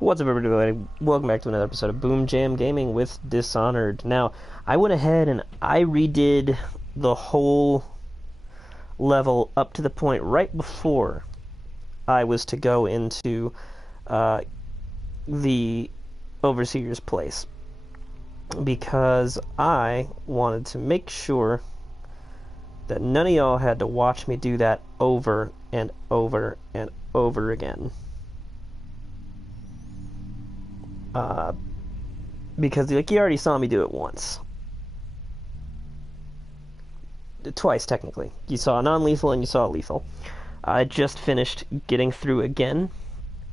What's up, everybody? Welcome back to another episode of BoomJamGaming with Dishonored. Now, I went ahead and I redid the whole level up to the point right before I was to go into the Overseer's place, because I wanted to make sure that none of y'all had to watch me do that over and over and over again. Because like you already saw me do it once. Twice, technically. You saw non-lethal and you saw lethal. I just finished getting through again.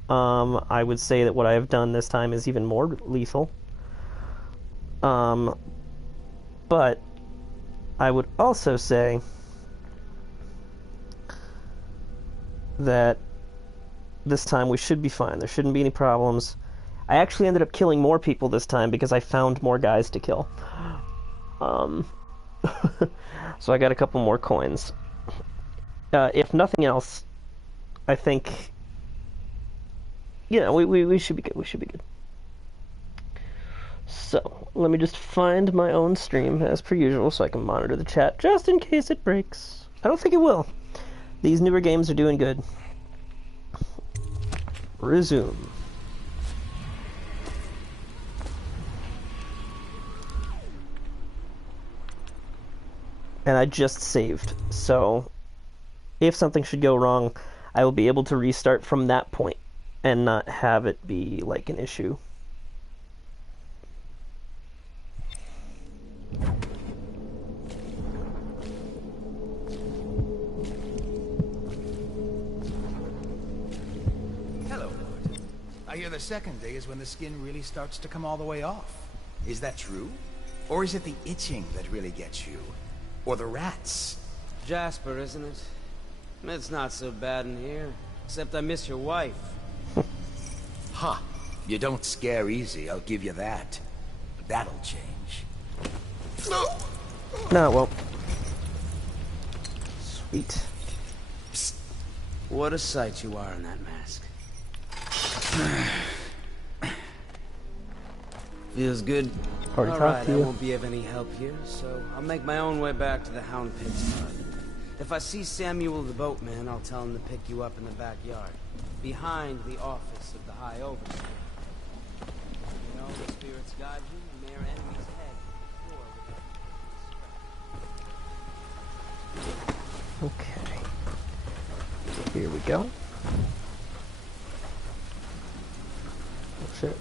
I would say that what I have done this time is even more lethal. But I would also say that this time we should be fine. There shouldn't be any problems. I actually ended up killing more people this time because I found more guys to kill. So I got a couple more coins. If nothing else, I think, we should be good. We should be good. So, let me just find my own stream, as per usual, so I can monitor the chat, just in case it breaks. I don't think it will. These newer games are doing good. Resume. And I just saved, so if something should go wrong, I will be able to restart from that point and not have it be like an issue. Hello. I hear the second day is when the skin really starts to come all the way off. Is that true? Or is it the itching that really gets you? Or the rats? Jasper, isn't it? It's not so bad in here. Except I miss your wife. Huh. You don't scare easy, I'll give you that. But that'll change. No, well. Sweet. Psst. What a sight you are in that mask. Feels good. Already talked to you. I won't be of any help here, so I'll make my own way back to the Hound Pits. If I see Samuel the boatman, I'll tell him to pick you up in the backyard, behind the office of the High Overseer. You know, the spirits guide you, and their enemy's head. Okay. Here we go. Oh shit.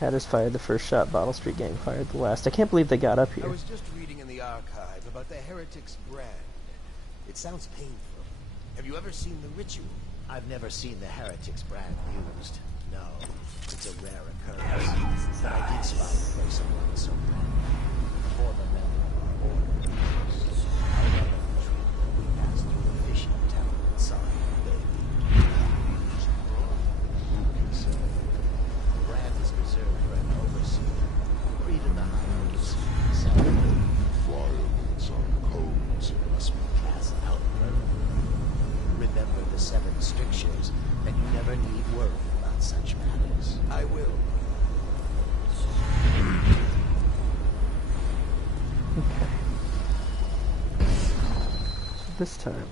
Hatters fired the first shot, Bottle Street Gang fired the last. I can't believe they got up here. I was just reading in the archive about the Heretics brand. It sounds painful. Have you ever seen the ritual? I've never seen the Heretics brand used. No, it's a rare occurrence. But I did spy a place of one so before the member of our order. I led on the trip. We passed through a fishing town and saw a baby. The brand is reserved for an overseer. Read in the highways. Fireworks on codes. It must be cast out permanently. Remember the 7 strictures, and you never need worry about such matters. I will. Okay. So this time.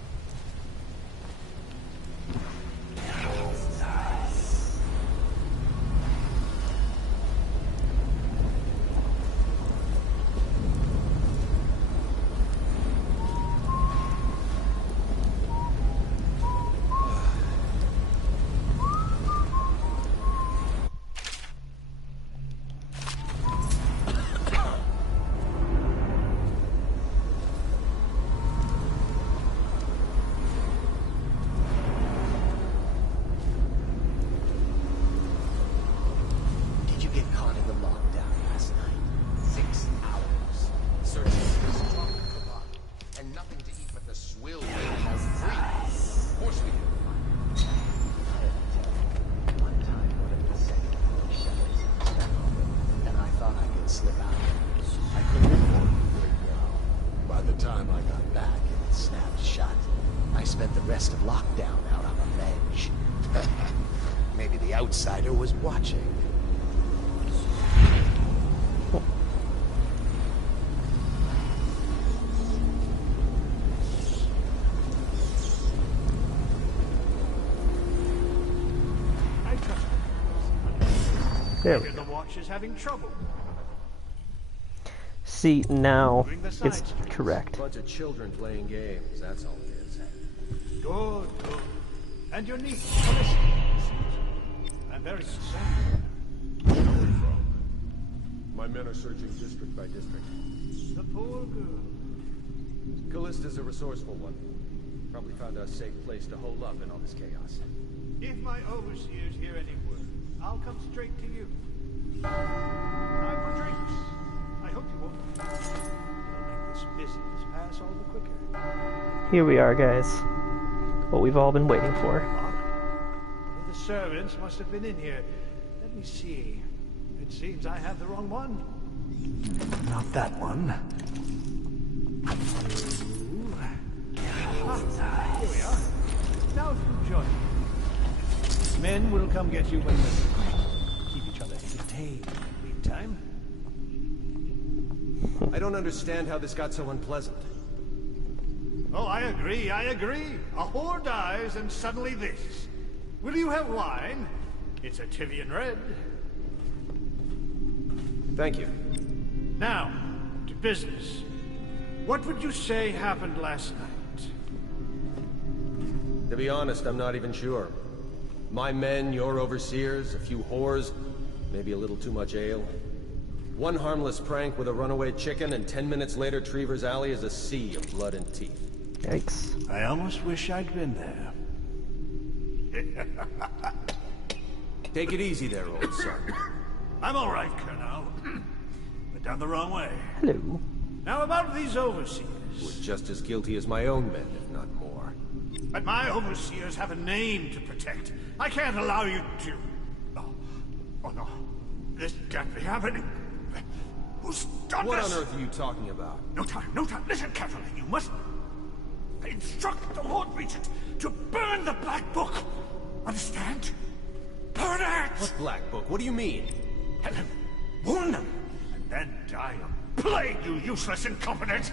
the outsider was watching. There we The go. watch is having trouble. See, now it's correct. Bunch of children playing games, that's all it is. Good, good. And your niece, I'm very concerned. My men are searching district by district. The poor girl. Callista's a resourceful one. Probably found a safe place to hole up in all this chaos. If my overseers hear any word, I'll come straight to you. Time for drinks. I hope you won't. It'll make this business pass all the quicker. Here we are, guys. What we've all been waiting for. One of the servants must have been in here. Let me see. It seems I have the wrong one. Not that one. Here we are. Now if you join me. Men will come get you when they're keep each other entertained. Meantime. I don't understand how this got so unpleasant. Oh, I agree, I agree. A whore dies and suddenly this. Will you have wine? It's a Tivian red. Thank you. Now, to business. What would you say happened last night? To be honest, I'm not even sure. My men, your overseers, a few whores, maybe a little too much ale. One harmless prank with a runaway chicken, and 10 minutes later, Trevor's Alley is a sea of blood and teeth. Yikes. I almost wish I'd been there. Take it easy there, old son. I'm all right, Colonel. But down the wrong way. Hello. Now about these overseers. Was just as guilty as my own men, if not more. But my overseers have a name to protect. I can't allow you to... Oh no. This can't be happening. Who's done What this? on earth are you talking about? No time, no time. Listen carefully. You must... instruct the Lord Regent to burn the Black Book. Understand? Burn it! What Black Book? What do you mean? And then warn them. And then die of plague, you useless incompetent.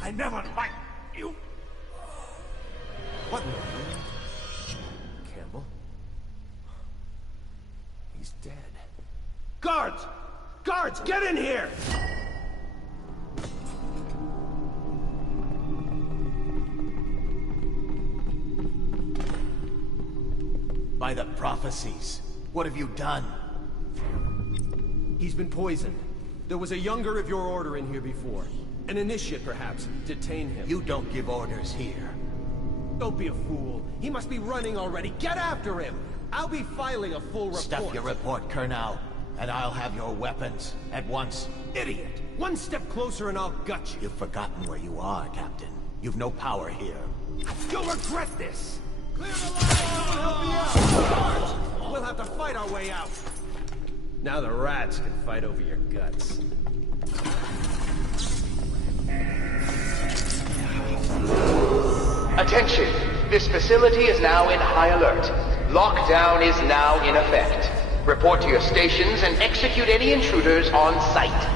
I never liked you. What? Campbell? He's dead. Guards! Guards, get in here! By the prophecies, what have you done? He's been poisoned. There was a younger of your order in here before. An initiate, perhaps. Detain him. You don't give orders here. Don't be a fool. He must be running already. Get after him! I'll be filing a full report. Stuff your report, Colonel, and I'll have your weapons at once. Idiot! One step closer and I'll gut you. You've forgotten where you are, Captain. You've no power here. You'll regret this! Clear the line! Help me out! Guards! We'll have to fight our way out. Now the rats can fight over your guts. Attention! This facility is now in high alert. Lockdown is now in effect. Report to your stations and execute any intruders on sight.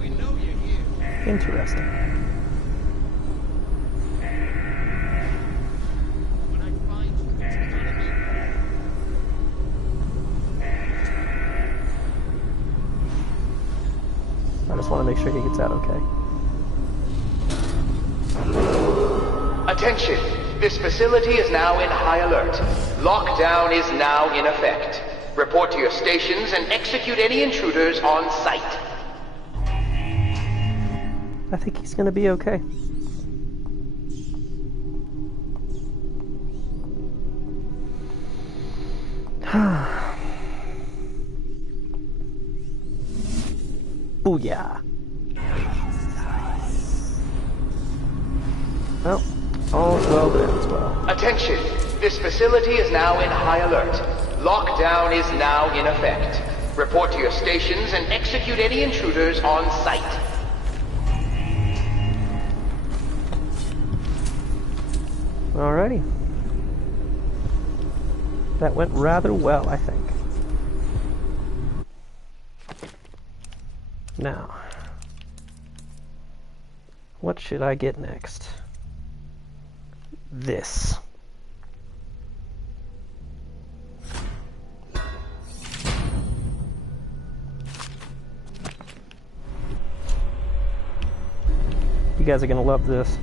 We know you're here. Interesting. When I find you, it's gonna be... I just want to make sure he gets out okay. Attention! This facility is now in high alert. Lockdown is now in effect. Report to your stations and execute any intruders on sight. I think he's gonna be okay. Booyah! Well, all's well that ends well. Attention! This facility is now in high alert. Lockdown is now in effect. Report to your stations and execute any intruders on sight. Alrighty. That went rather well, I think. Now, what should I get next? This. You guys are gonna love this.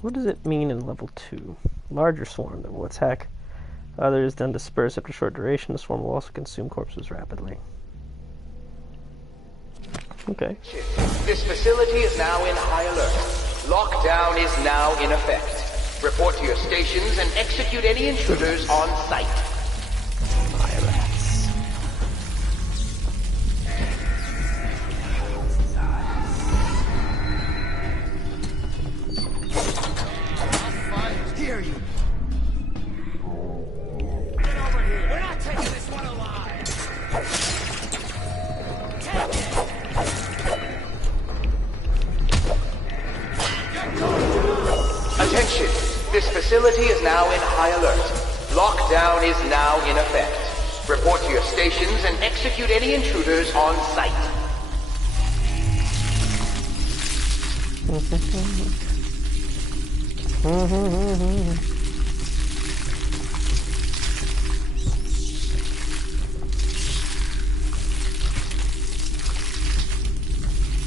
What does it mean in level 2? Larger swarm that will attack others, then disperse after short duration. The swarm will also consume corpses rapidly. Okay. This facility is now in high alert. Lockdown is now in effect. Report to your stations and execute any intruders on site. Here you. Get over here. We're not taking this one alive. Take it. Attention! This facility is now in high alert. Lockdown is now in effect. Report to your stations and execute any intruders on site.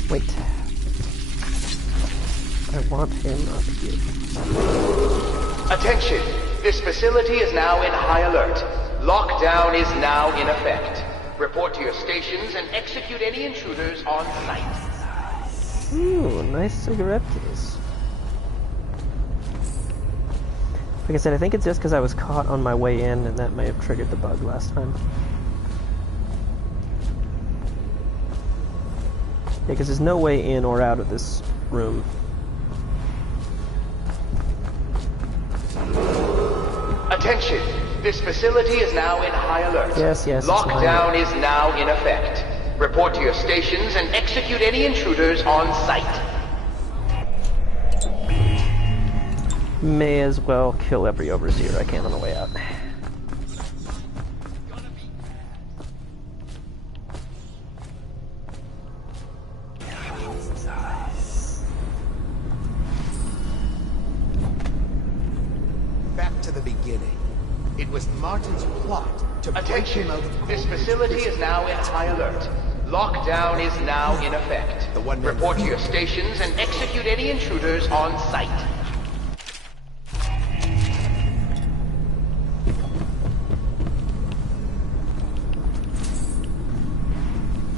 Wait. I want him up here. Attention! This facility is now in high alert. Lockdown is now in effect. Report to your stations and execute any intruders on site. Ooh, nice cigarette case. Like I said, I think it's just because I was caught on my way in, and that may have triggered the bug last time. Yeah, because there's no way in or out of this room. Attention! This facility is now in high alert. Yes, yes. Lockdown is now in effect. Report to your stations and execute any intruders on site. May as well kill every overseer I can on the way out. Back to the beginning. It was Martin's plot to break Attention! him out of This Coleman's facility is prison. now in high alert. Lockdown is now in effect. The one man- Report to your stations and execute any intruders on site.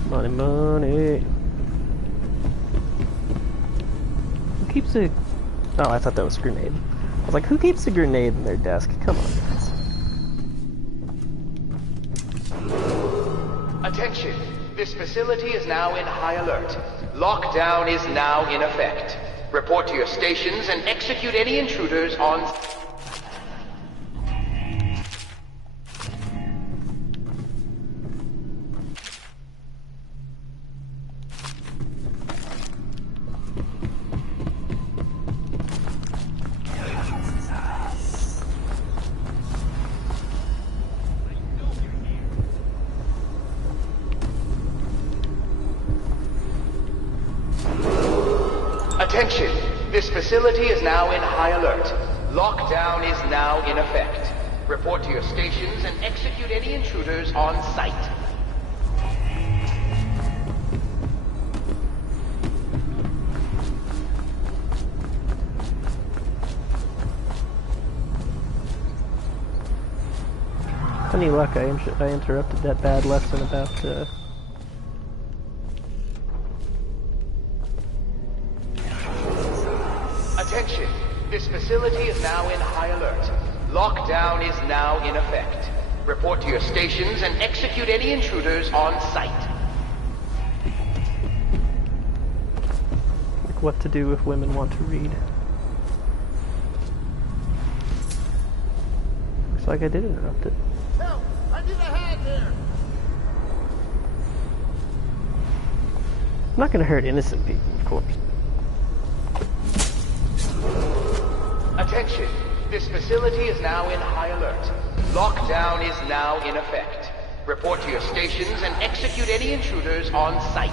Money, money. Who keeps a... Oh, I thought that was a grenade. I was like, who keeps a grenade in their desk? Come on, guys. Attention! This facility is now in high alert. Lockdown is now in effect. Report to your stations and execute any intruders on... Attention! This facility is now in high alert. Lockdown is now in effect. Report to your stations and execute any intruders on site. Funny luck, I interrupted that bad lesson about, Attention! This facility is now in high alert. Lockdown is now in effect. Report to your stations and execute any intruders on site. like what to do if women want to read. Looks like I did interrupt it. Help! I need a hand here! I'm not gonna hurt innocent people, of course. Attention! This facility is now in high alert. Lockdown is now in effect. Report to your stations and execute any intruders on site.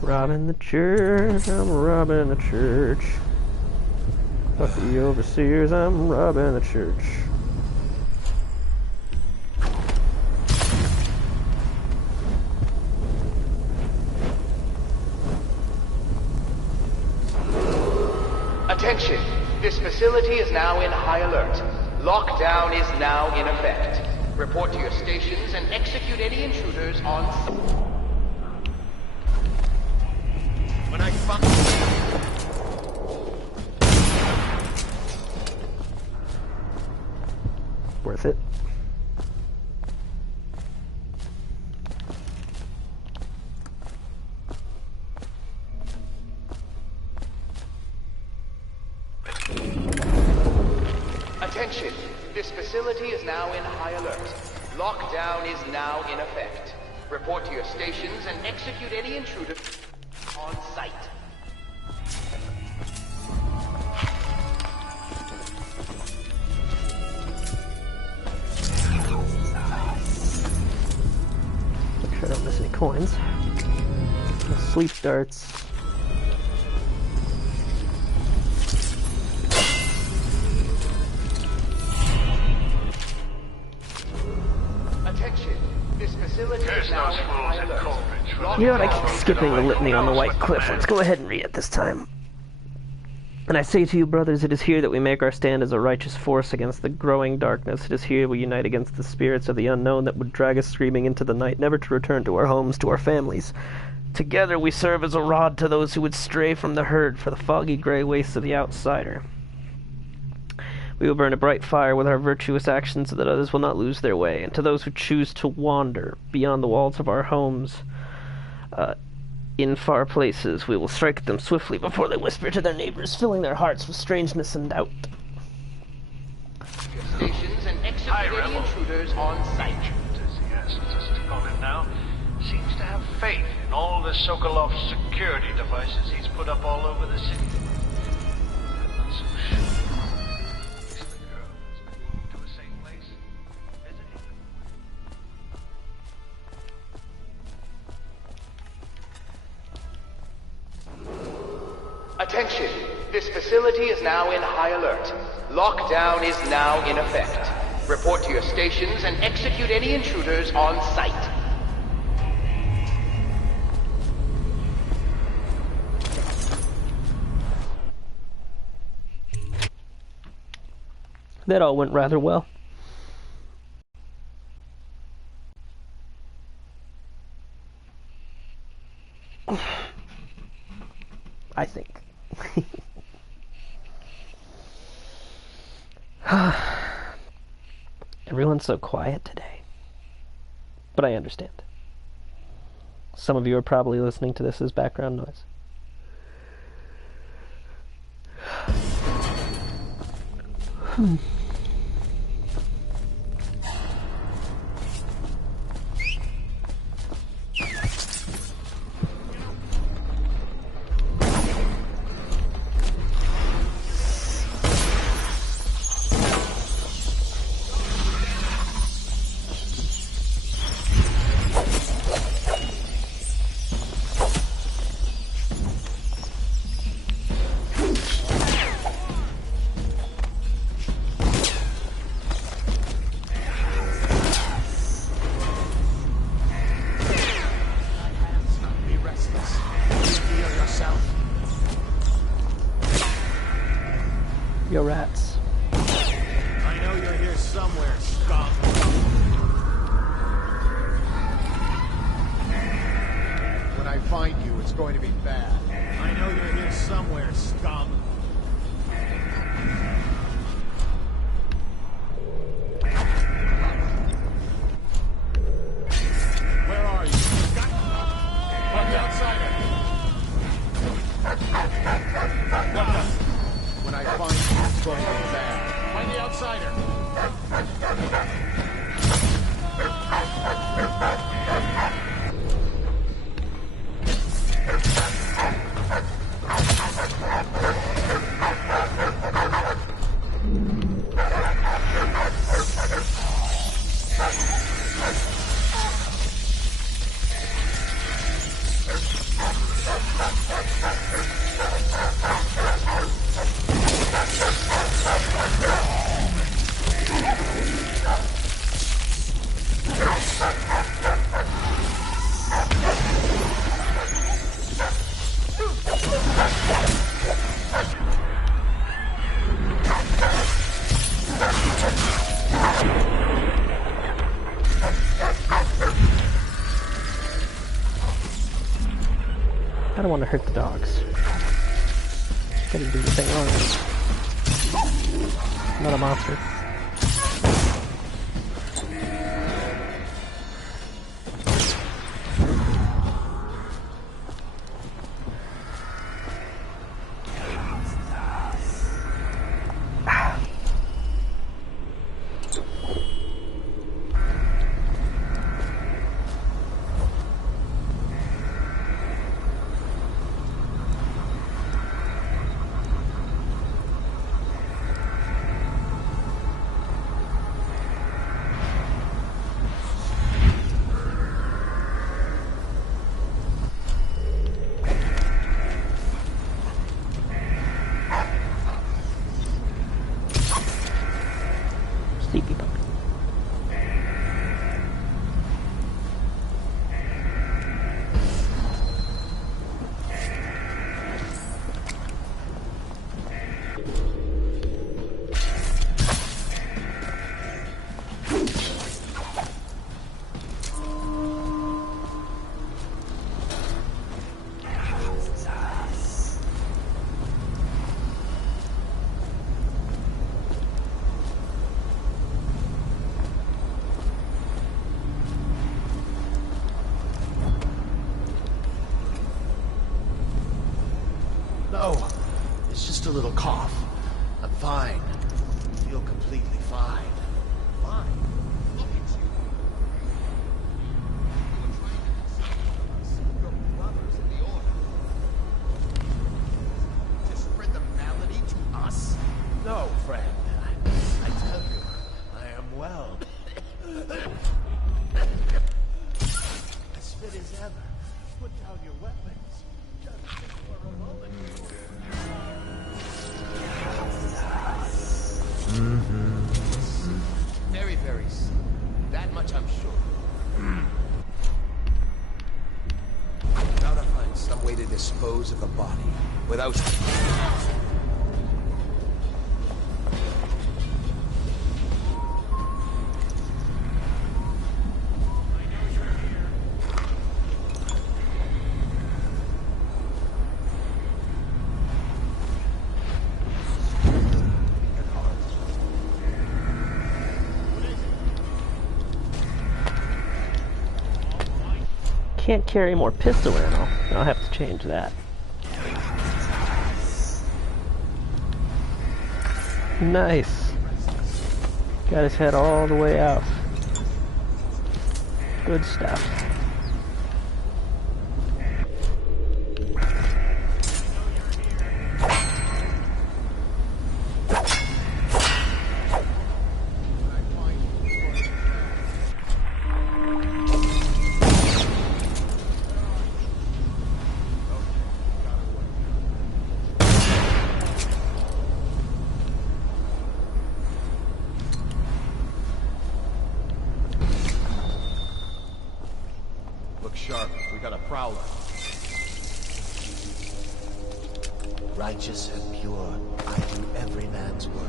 Robbing the church, I'm robbing the church. Fuck the overseers, I'm robbing the church. Attention! This facility is now in high alert. Lockdown is now in effect. Report to your stations and execute any intruders on site. When I find... Worth it. Attention! This facility is now in high alert. Lockdown is now in effect. Report to your stations and execute any intruders on site. Make sure I don't miss any coins. Sleep darts. Attention! This facility is now in high alert. You know what, I keep skipping the litany on the White Cliff. Let's go ahead and read it this time. And I say to you, brothers, it is here that we make our stand as a righteous force against the growing darkness. It is here we unite against the spirits of the unknown that would drag us screaming into the night, never to return to our homes, to our families. Together we serve as a rod to those who would stray from the herd for the foggy gray wastes of the outsider. We will burn a bright fire with our virtuous actions so that others will not lose their way. And to those who choose to wander beyond the walls of our homes, in far places, we will strike them swiftly before they whisper to their neighbors, filling their hearts with strangeness and doubt. Stations and execute any intruders on site. Yes, as to call him now, seems to have faith in all the Sokolov security devices he's put up all over the city. I'm not so sure. At least the girl has been to a safe place. Visiting. Attention! This facility is now in high alert. Lockdown is now in effect. Report to your stations and execute any intruders on site. That all went rather well. I think. Everyone's so quiet today. But I understand. Some of you are probably listening to this as background noise. Yo, rats. I know you're here somewhere, scum. When I find you, it's going to be bad. I know you're here somewhere, scum. Where are you? Fuck the outsider. What the? When I find you, it's going to be bad. Find the outsider. I don't want to hurt the dogs. Gotta do the thing wrong. Not a monster. Sleepy puppy. No, it's just a little cough. I'm fine. I feel completely fine. Fine. Look at you. You were trying to conceal from us your brothers in the Order. To spread the malady to us? No, friend. I tell you, I am well. As fit as ever. Put down your weapons. Just for a moment. Very, very soon. That much I'm sure. Now to find some way to dispose of the body without... Can't carry more pistol ammo. I'll have to change that. Nice. Got his head all the way out. Good stuff. Look sharp. We got a prowler. Righteous and pure, I do every man's work.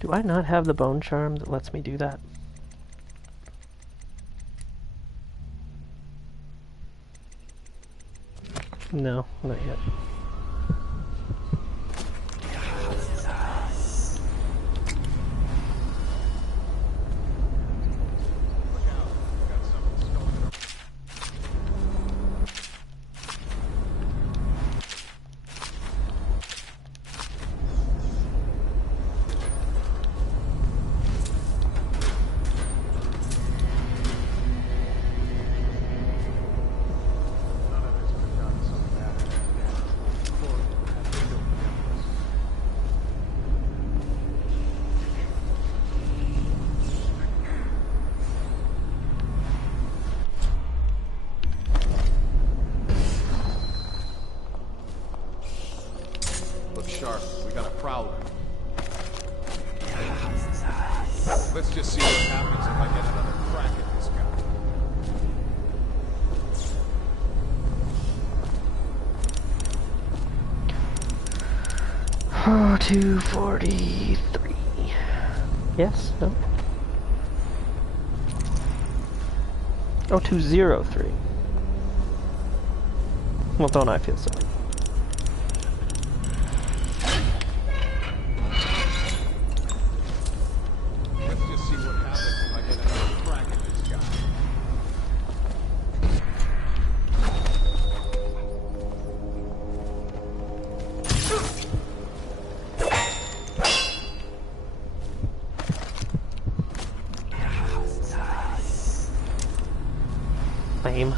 Do I not have the bone charm that lets me do that? No, not yet. Sharp. We got a prowler. Let's just see what happens if I get another crack at this guy. 243. Yes? No? Oh, 203. Well, don't I feel so? Let's just see what happens if I get another crack at this guy. Lame.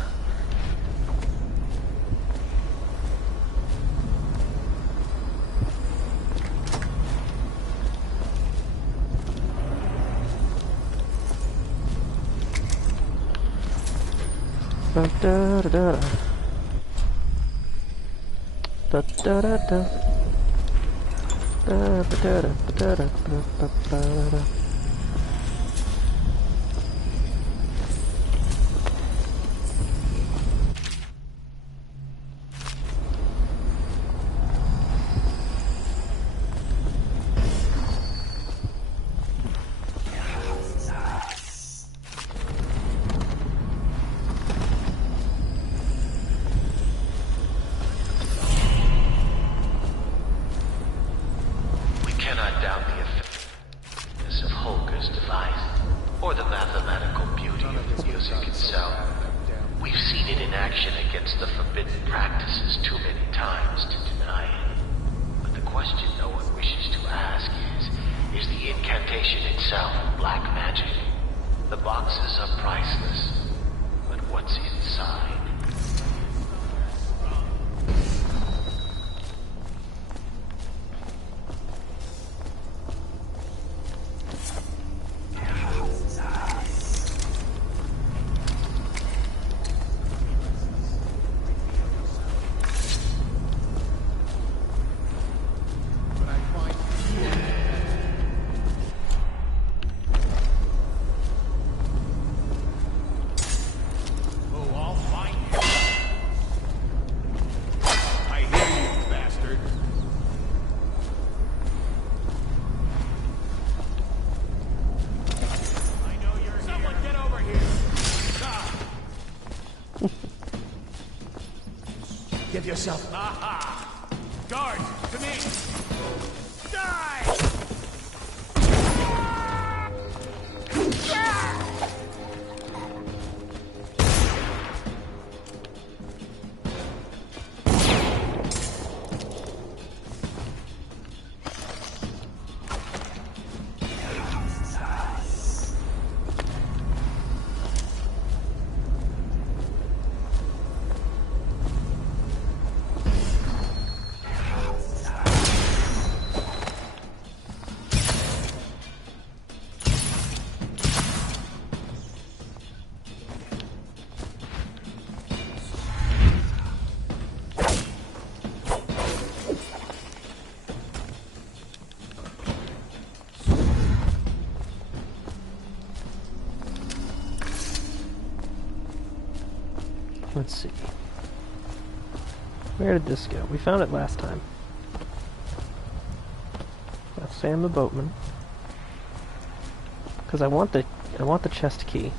Da da da da da da da da da da da da da. Give yourself. Aha! Guard, to me! Die! Let's see. Where did this go? We found it last time. That's Sam the boatman. Because I want the chest key.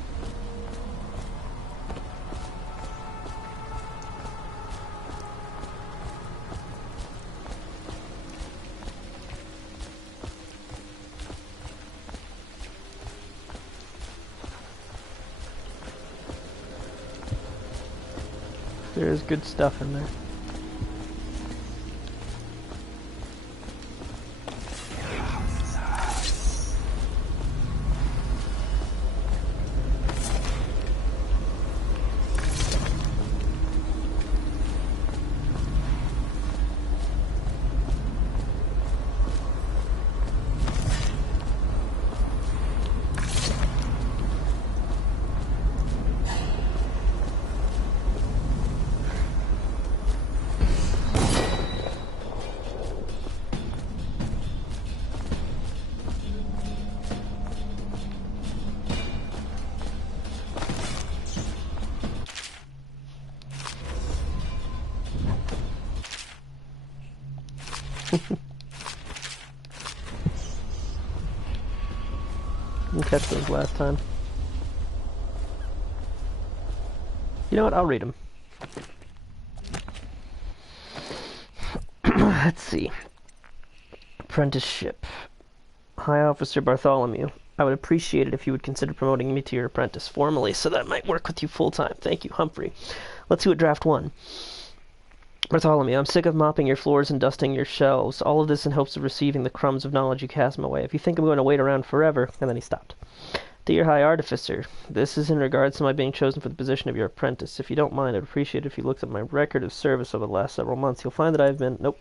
There's good stuff in there. Didn't catch those last time. You know what? I'll read them. Let's see. Apprenticeship. High Officer Bartholomew. I would appreciate it if you would consider promoting me to your apprentice formally, so that I might work with you full-time. Thank you, Humphrey. Let's see what draft 1. Bartholomew, I'm sick of mopping your floors and dusting your shelves. All of this in hopes of receiving the crumbs of knowledge you cast my way. If you think I'm going to wait around forever... And then he stopped. Dear High Artificer, this is in regards to my being chosen for the position of your apprentice. If you don't mind, I'd appreciate it if you looked at my record of service over the last several months. You'll find that I've been... Nope.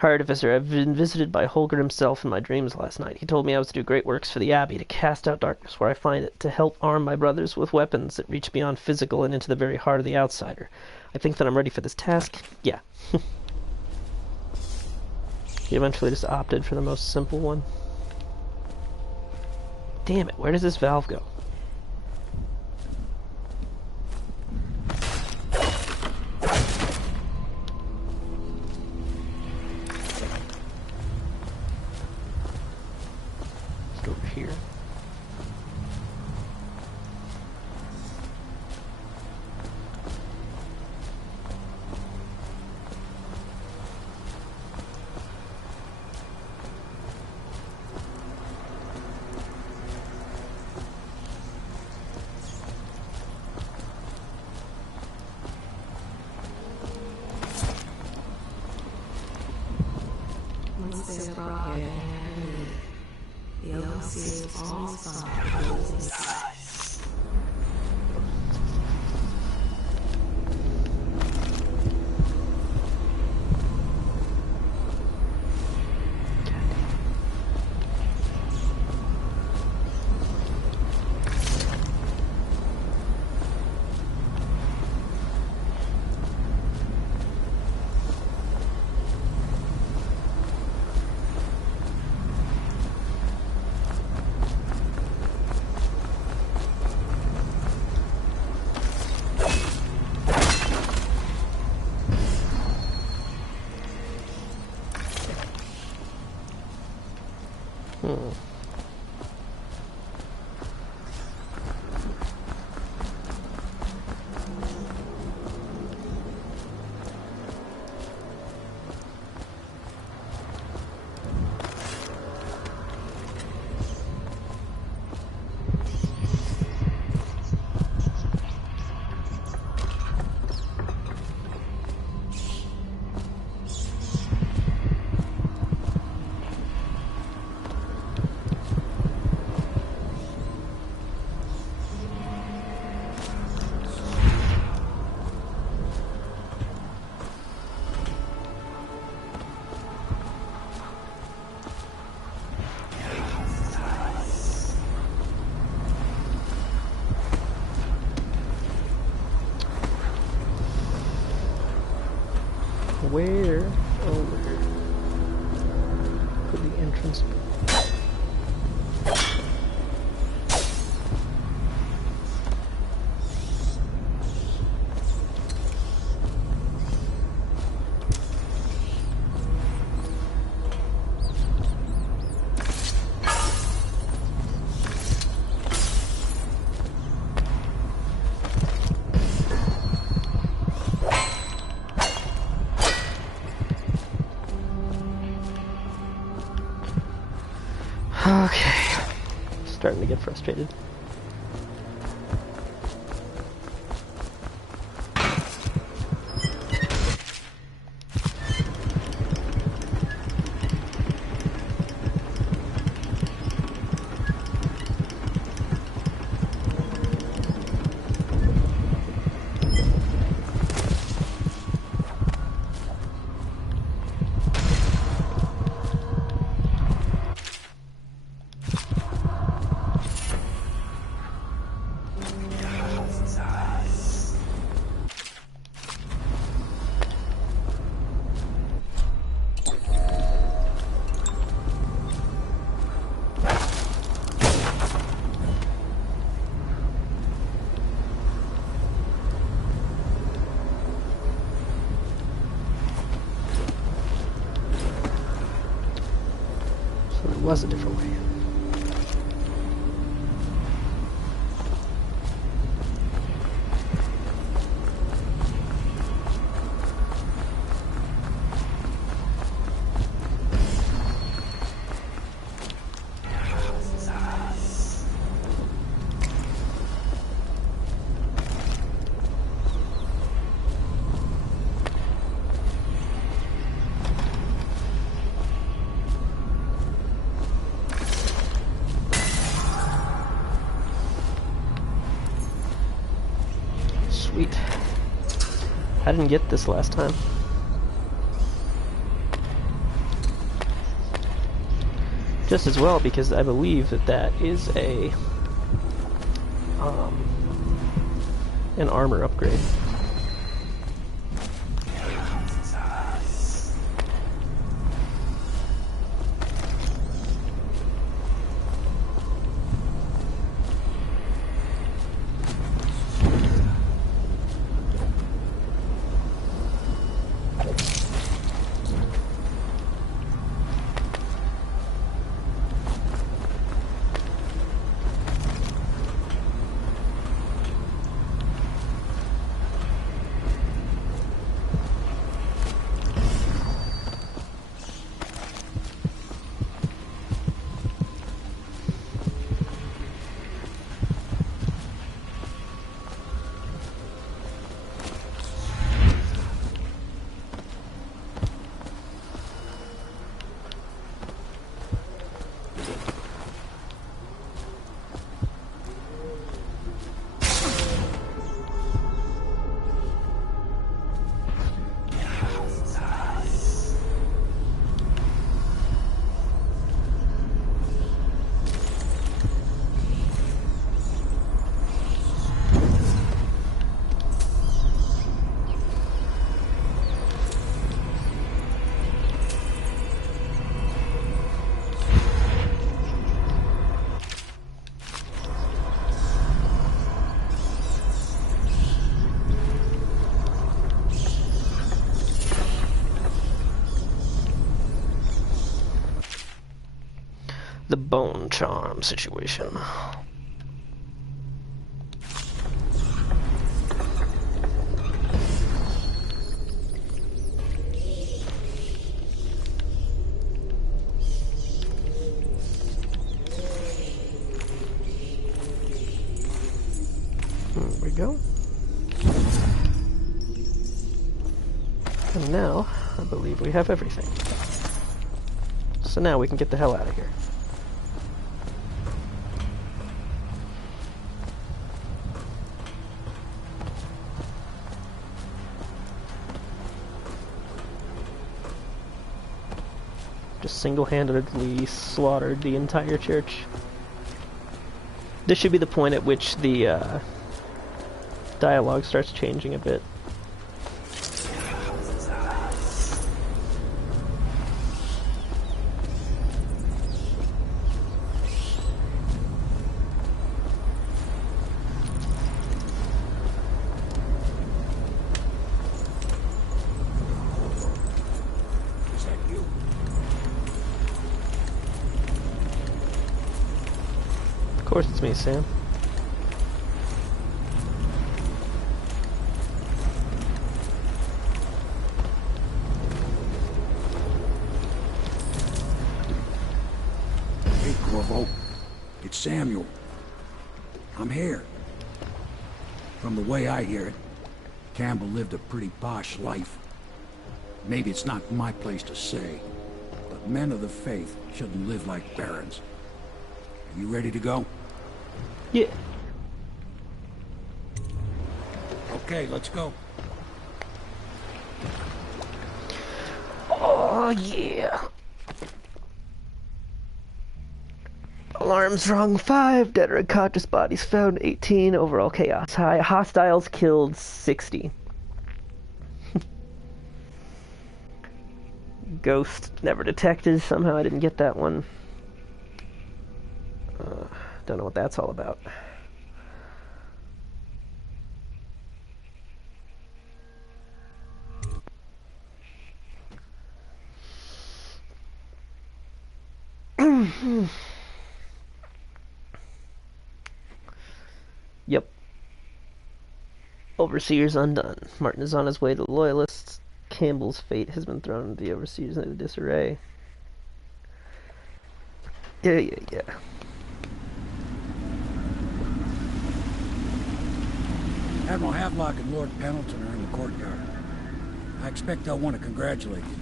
High Artificer, I've been visited by Holger himself in my dreams last night. He told me I was to do great works for the Abbey, to cast out darkness where I find it, to help arm my brothers with weapons that reach beyond physical and into the very heart of the outsider. I think that I'm ready for this task. Yeah. He eventually just opted for the most simple one. Damn it, where does this valve go? Just over here. Where, oh, where could the entrance be? Okay, starting to get frustrated. Was a different way. I didn't get this last time. Just as well, because I believe that that is an armor upgrade. The bone charm situation. There we go. And now, I believe we have everything. So now we can get the hell out of here. Just single-handedly slaughtered the entire church. This should be the point at which the dialogue starts changing a bit. Of course it's me, Sam. Hey, Corvo. It's Samuel. I'm here. From the way I hear it, Campbell lived a pretty posh life. Maybe it's not my place to say, but men of the faith shouldn't live like barons. Are you ready to go? Yeah. Okay, let's go. Oh, yeah. Alarms rung 5, dead or unconscious bodies found 18, overall chaos high, hostiles killed 60. Ghost never detected, somehow I didn't get that one. Don't know what that's all about. Yep. Overseers undone. Martin is on his way to the Loyalists. Campbell's fate has been thrown into the Overseers into disarray. Yeah. Admiral Havelock and Lord Pendleton are in the courtyard. I expect they'll want to congratulate you.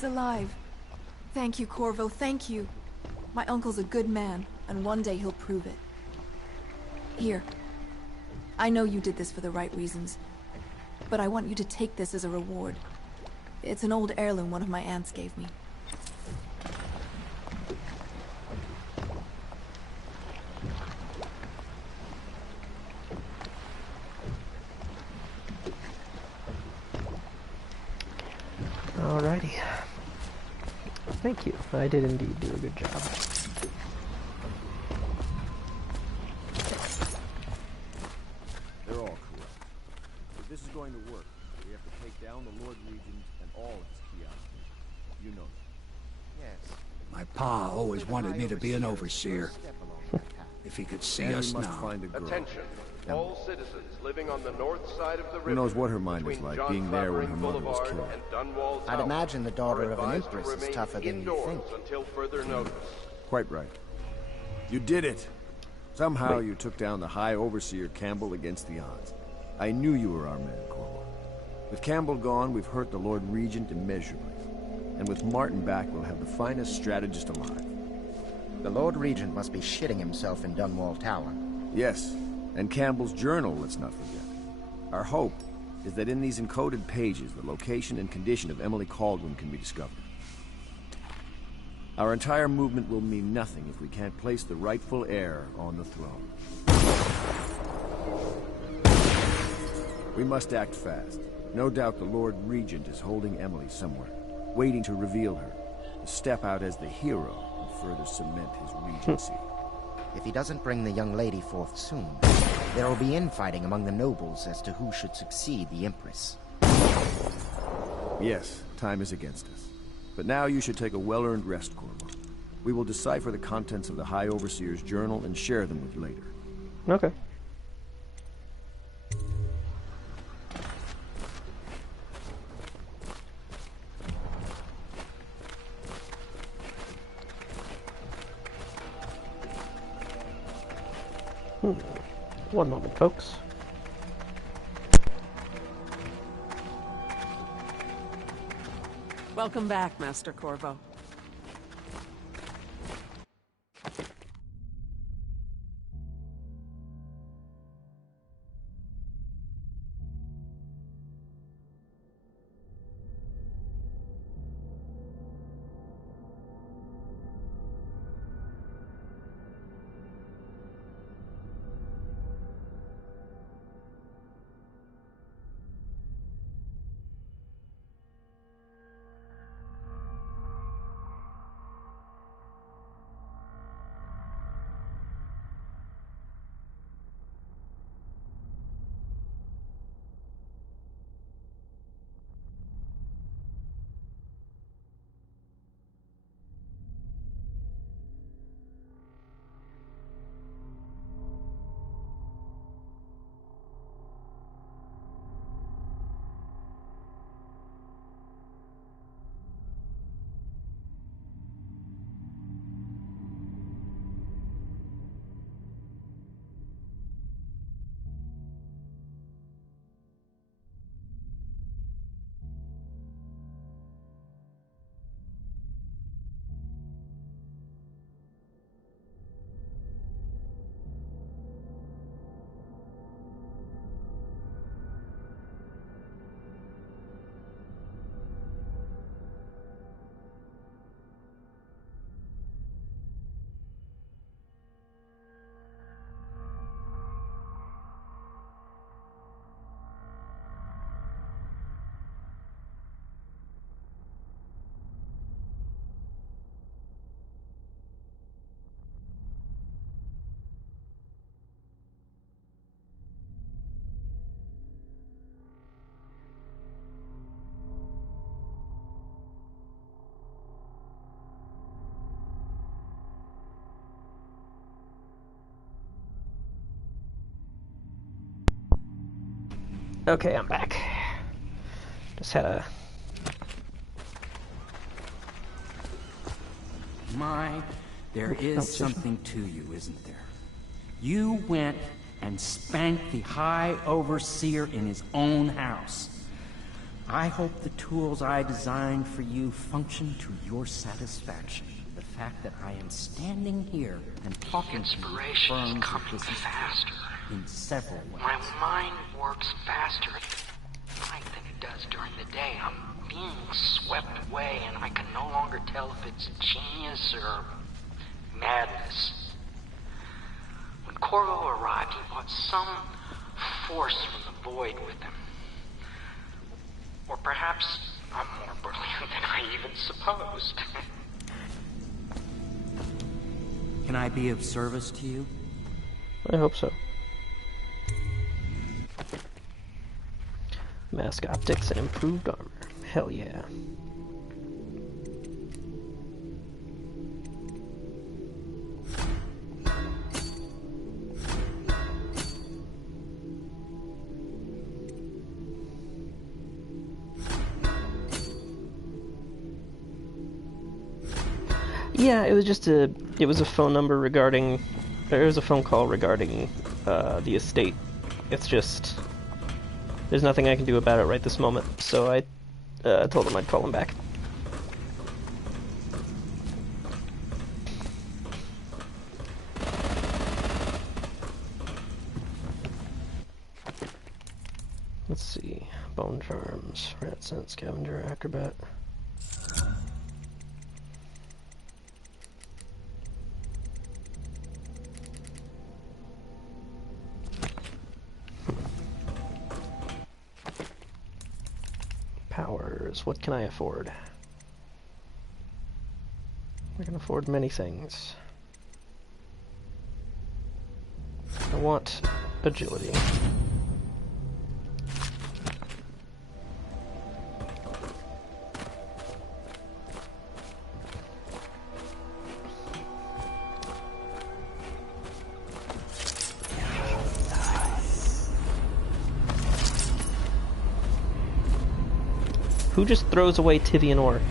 He's alive. Thank you, Corvo, thank you. My uncle's a good man, and one day he'll prove it. Here. I know you did this for the right reasons, but I want you to take this as a reward. It's an old heirloom one of my aunts gave me. Alrighty. Thank you. I did indeed do a good job. They're all corrupt. If this is going to work, we have to take down the Lord Regent and all its kiosks. You know that. Yes. My pa always wanted me to be an overseer. If he could see us must now. find a girl. Attention, all citizens living on the north side of the river. Who knows what her mind is like, being there when her mother was killed. I'd imagine the daughter of an empress is tougher than you think. Until further notice. Quite right. You did it! Somehow you took down the High Overseer Campbell against the odds. I knew you were our man, Corvo. With Campbell gone, we've hurt the Lord Regent immeasurably. And with Martin back, we'll have the finest strategist alive. The Lord Regent must be shitting himself in Dunwall Tower. Yes, and Campbell's journal, let's not forget. Our hope is that in these encoded pages, the location and condition of Emily Kaldwin can be discovered. Our entire movement will mean nothing if we can't place the rightful heir on the throne. We must act fast. No doubt the Lord Regent is holding Emily somewhere, waiting to reveal her, to step out as the hero and further cement his regency. If he doesn't bring the young lady forth soon, there will be infighting among the nobles as to who should succeed the Empress. Yes, time is against us. But now you should take a well-earned rest, Corvo. We will decipher the contents of the High Overseer's journal and share them with you later. Okay. One moment, folks. Welcome back, Master Corvo. Okay, I'm back. Just had a... There is something to you, isn't there? You went and spanked the High Overseer in his own house. I hope the tools I designed for you function to your satisfaction. The fact that I am standing here and talking to you confirms that this is faster in several ways. My mind works faster at night than it does during the day. I'm being swept away, and I can no longer tell if it's genius or madness. When Corvo arrived, he brought some force from the void with him. Or perhaps I'm more brilliant than I even supposed. Can I be of service to you? I hope so. Mask optics and improved armor. Hell yeah. Yeah, it was a phone number regarding, there was a phone call regarding the estate. It's just, there's nothing I can do about it right this moment, so I told him I'd call him back. Let's see, bone charms, rat scent, scavenger, acrobat. Powers, what can I afford? I can afford many things. I want agility. Who just throws away Tivian ore?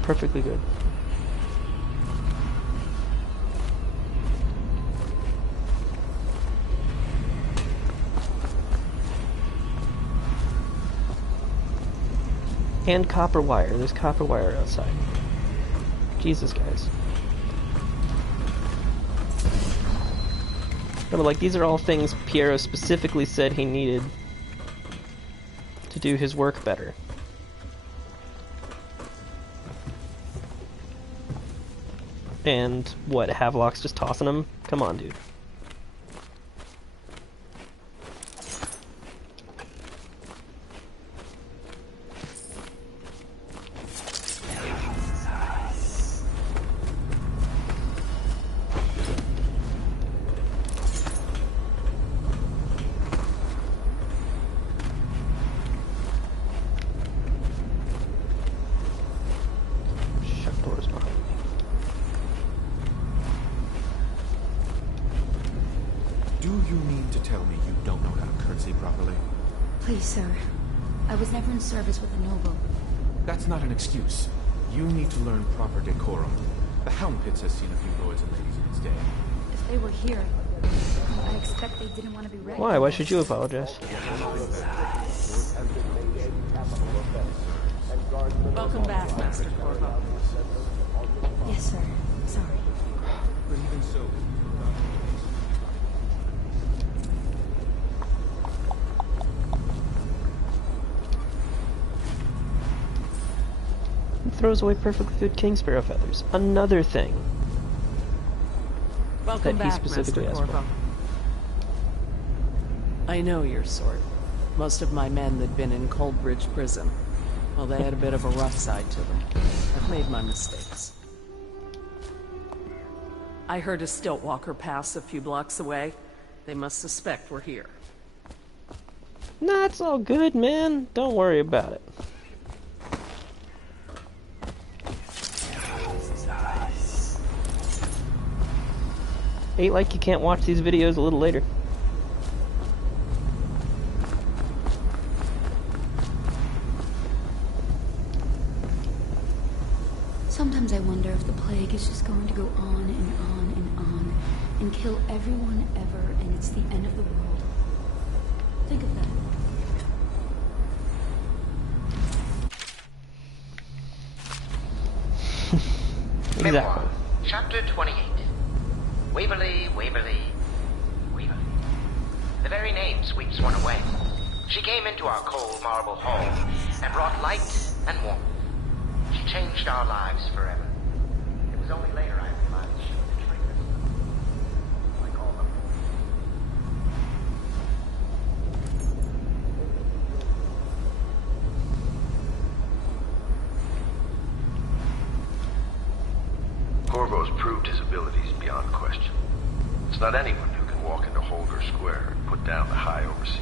Perfectly good. And copper wire. There's copper wire outside. Jesus, guys. But like, these are all things Piero specifically said he needed to do his work better. And what, Havelock's just tossing them? Come on, dude. Service with a noble. That's not an excuse. You need to learn proper decorum. The Hound Pits has seen a few lords and ladies in its day. If they were here, I expect they didn't want to be ready. Why? Why should you apologize? Welcome back, Master Corvo. Yes, sir. Sorry. But even so, throws away perfectly good King Sparrow feathers. Another thing Welcome that he back, specifically Master asked Corvo. I know your sort. Most of my men that'd been in Coldbridge Prison. Well, they had a bit of a rough side to them. I've made my mistakes. I heard a Stiltwalker pass a few blocks away. They must suspect we're here. Nah, it's all good, man. Don't worry about it. Ain't like you can't watch these videos a little later. Sometimes I wonder if the plague is just going to go on and on and on kill everyone ever, and it's the end of the world. Think of that. Exactly. Memoir, Chapter 28. Waverly, Waverly, Waverly. The very name sweeps one away. She came into our cold marble hall and brought light and warmth. She changed our lives forever. It was only later I realized she was a traitor. Like all of them. Corvo's proved his abilities beyond question. It's not anyone who can walk into Holder Square and put down the High Overseer.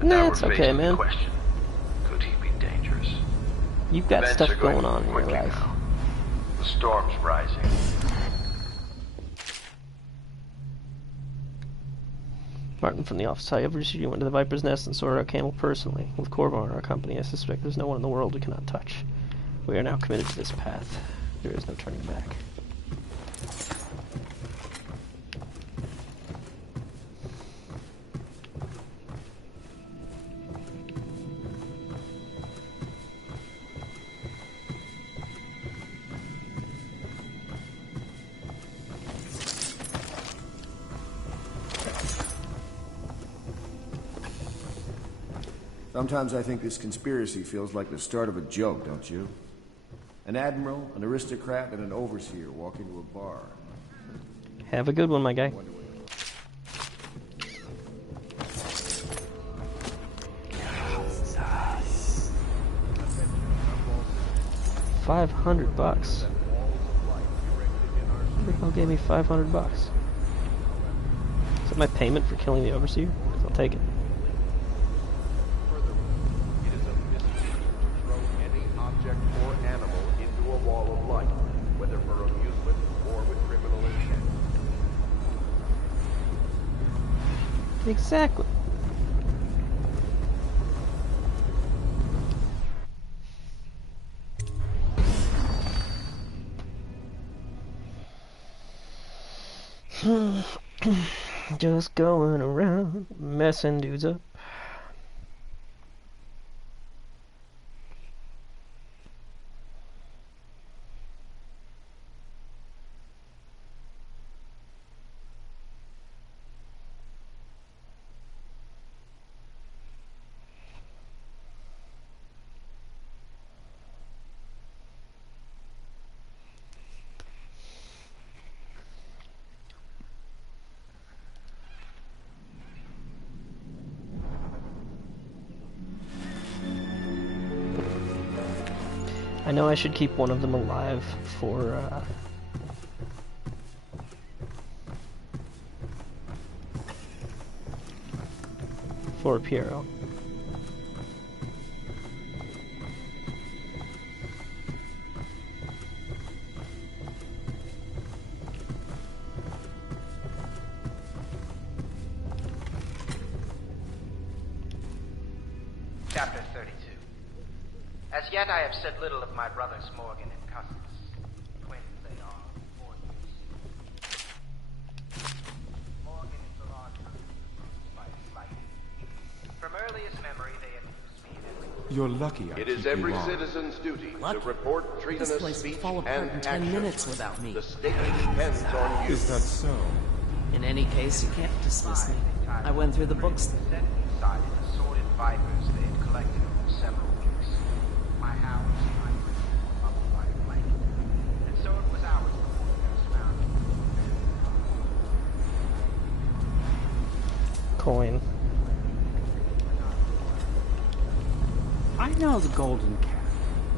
And now That's we're faced okay, with the man. question, could he be dangerous? You've got Events stuff are going going on in your quickly life. now. The storm's rising. Martin from the office high overseer went to the Viper's Nest and sorted out Campbell personally. With Corvo in our company, I suspect there's no one in the world we cannot touch. We are now committed to this path. There is no turning back. Sometimes I think this conspiracy feels like the start of a joke, don't you? An admiral, an aristocrat, and an overseer walk into a bar. Have a good one, my guy. $500. Who the hell gave me $500? Is that my payment for killing the overseer? 'Cause I'll take it. Object or animal into a wall of light, whether for amusement or with criminal intent. Exactly. Just going around messing dudes up. I know I should keep one of them alive for Piero. Chapter 32. As yet I have said little of my brothers Morgan and Custis. Twins they are, 4 years. Morgan is the larger by a slight. From earliest memory they have used me in You're lucky I It is keep you every on. citizen's duty Lucky? to report treasonous This place would speech fall apart and in 10 action. minutes without me. The stake depends on you. Is that so? In any case, you can't dismiss me. I went through the books. set inside the assorted vipers they had collected over several weeks. My house, my prison were bubbled by a blanket. And so it was hours before the ghost found me. Coin. I know the Golden Cat,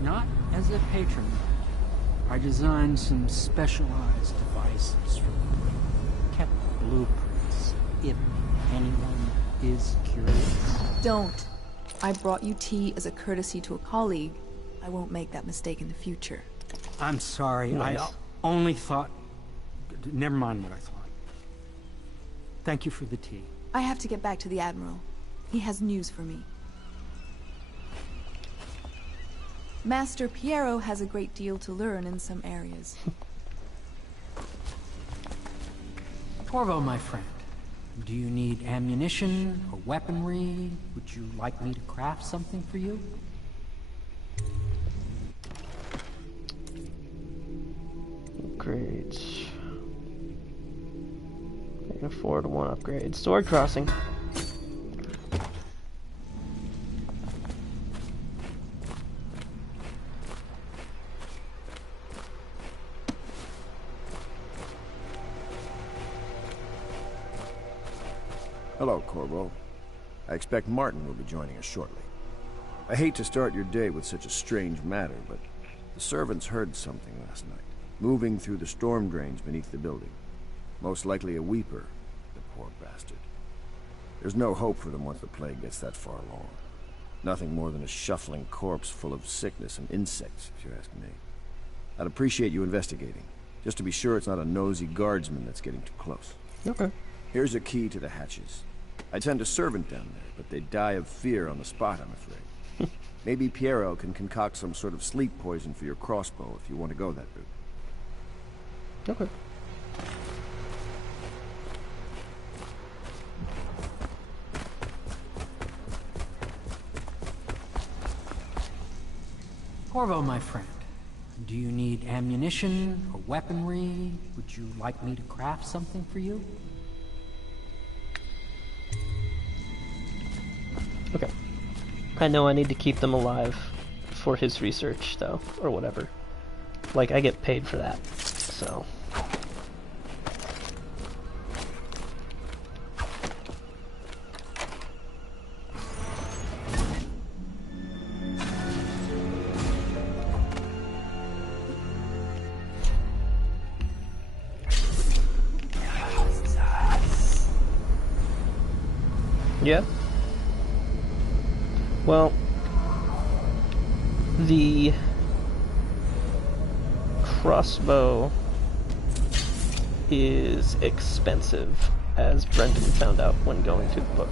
not as a patron. I designed some specialized devices for them. Kept blueprints, if anyone is curious. Don't. I brought you tea as a courtesy to a colleague. I won't make that mistake in the future. I'm sorry, Nice. I only thought... Never mind what I thought. Thank you for the tea. I have to get back to the Admiral. He has news for me. Master Piero has a great deal to learn in some areas. Corvo, my friend, do you need ammunition or weaponry? Would you like me to craft something for you? Upgrades. I can afford one upgrade. Sword crossing. Hello, Corvo. I expect Martin will be joining us shortly. I hate to start your day with such a strange matter, but the servants heard something last night, moving through the storm drains beneath the building. Most likely a weeper, the poor bastard. There's no hope for them once the plague gets that far along. Nothing more than a shuffling corpse full of sickness and insects, if you ask me. I'd appreciate you investigating, just to be sure it's not a nosy guardsman that's getting too close. Okay. Here's a key to the hatches. I'd send a servant down there, but they'd die of fear on the spot, I'm afraid. Maybe Piero can concoct some sort of sleep poison for your crossbow if you want to go that route. Okay. Corvo, my friend, do you need ammunition or weaponry? Would you like me to craft something for you? Okay. I know I need to keep them alive for his research, though, or whatever. Like, I get paid for that, so... Yeah. Well, the crossbow is expensive, as Brendan found out when going through the book.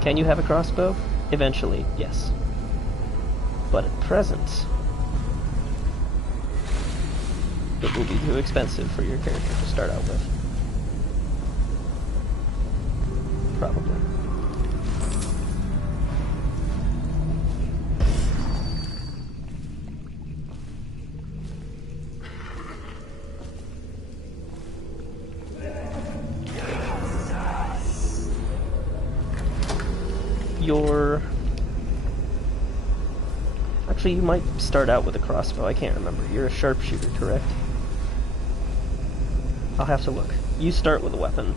Can you have a crossbow? Eventually, yes. But at present, it will be too expensive for your character to start out with. Probably. Actually, you might start out with a crossbow. I can't remember. You're a sharpshooter, correct? I'll have to look. You start with a weapon.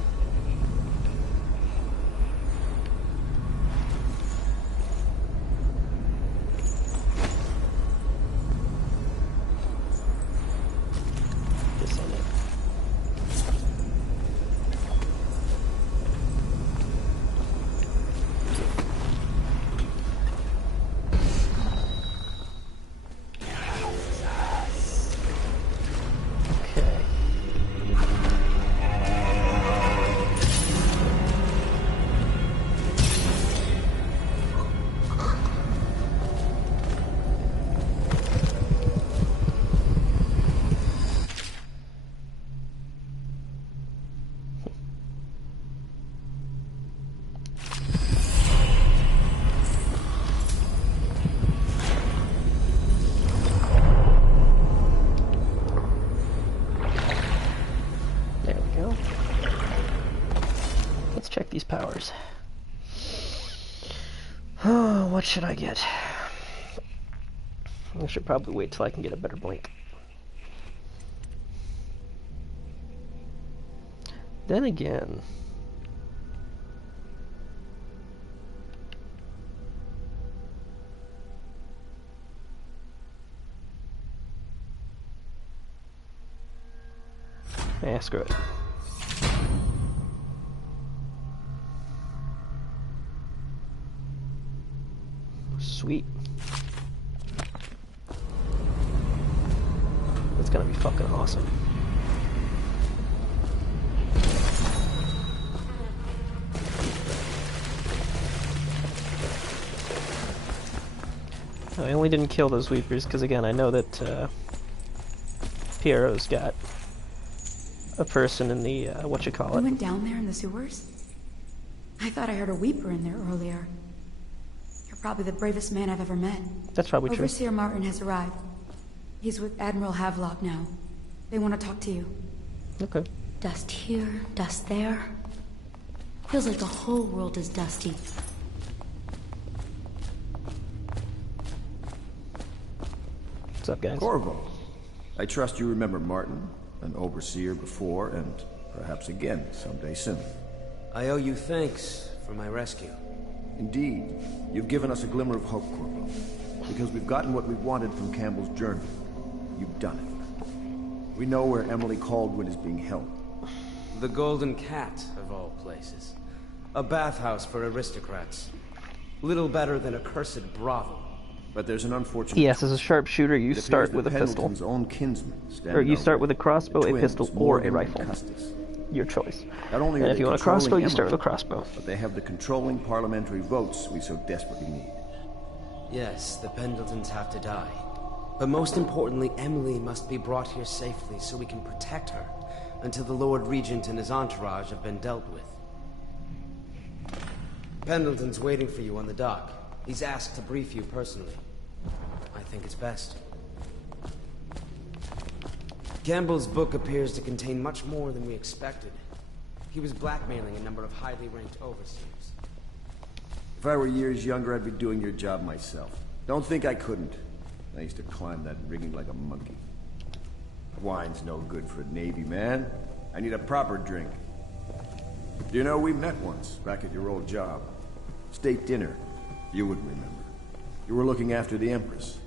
Powers. Oh, what should I get? I should probably wait till I can get a better blink. Then again, screw it. Sweet. That's gonna be fucking awesome. I only didn't kill those Weepers because, again, I know that Piero's got a person in the You whatchamacallit. went down there in the sewers? I thought I heard a weeper in there earlier. You're probably the bravest man I've ever met. That's probably true. Overseer Martin has arrived. He's with Admiral Havelock now. They want to talk to you. Okay. Dust here, dust there. Feels like the whole world is dusty. What's up, guys? Corvo, I trust you remember Martin, an overseer before, and perhaps again someday soon. I owe you thanks for my rescue. Indeed. You've given us a glimmer of hope, Corvo. Because we've gotten what we wanted from Campbell's journey. You've done it. We know where Emily Caldwin is being held. The Golden Cat, of all places. A bathhouse for aristocrats. Little better than a cursed brothel. But there's an unfortunate... Yes, as a sharpshooter, you It start appears with a that pistol. Pendleton's own kinsman Or you stand start over with a crossbow, the a twins, pistol, or a Morgan and rifle. Custis. Your choice. Not only And are if they you want a crossbow, controlling you start with a Emily, crossbow. But they have the controlling parliamentary votes we so desperately need. Yes, the Pendletons have to die. But most importantly, Emily must be brought here safely so we can protect her until the Lord Regent and his entourage have been dealt with. Pendleton's waiting for you on the dock. He's asked to brief you personally. I think it's best. Campbell's book appears to contain much more than we expected. He was blackmailing a number of highly ranked overseers. If I were years younger, I'd be doing your job myself. Don't think I couldn't. I used to climb that rigging like a monkey. Wine's no good for a Navy man. I need a proper drink. You know, we met once, back at your old job. State dinner. You would remember. You were looking after the Empress.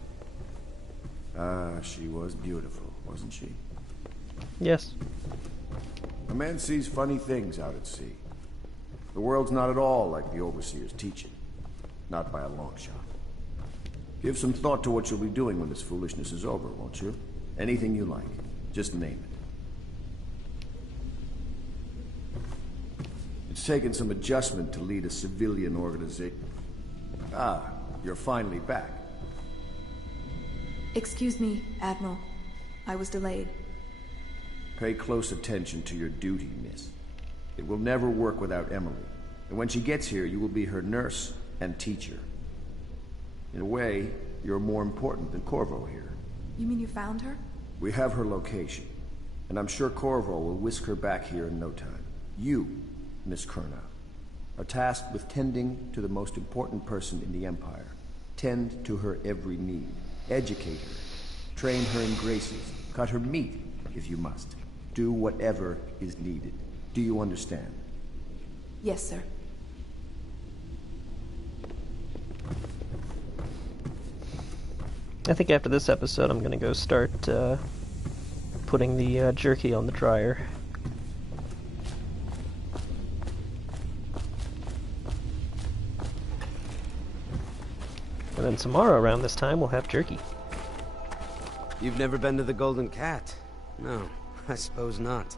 Ah, she was beautiful, wasn't she? Yes. A man sees funny things out at sea. The world's not at all like the Overseer's teaching. Not by a long shot. Give some thought to what you'll be doing when this foolishness is over, won't you? Anything you like. Just name it. It's taken some adjustment to lead a civilian organization. Ah, you're finally back. Excuse me, Admiral. I was delayed. Pay close attention to your duty, miss. It will never work without Emily. And when she gets here, you will be her nurse and teacher. In a way, you're more important than Corvo here. You mean you found her? We have her location. And I'm sure Corvo will whisk her back here in no time. You, Miss Kurnow, are tasked with tending to the most important person in the Empire. Tend to her every need. Educate her. Train her in graces. Cut her meat, if you must. Do whatever is needed. Do you understand? Yes, sir. I think after this episode, I'm gonna go start putting the jerky on the dryer. And then tomorrow around this time, we'll have jerky. You've never been to the Golden Cat? No, I suppose not.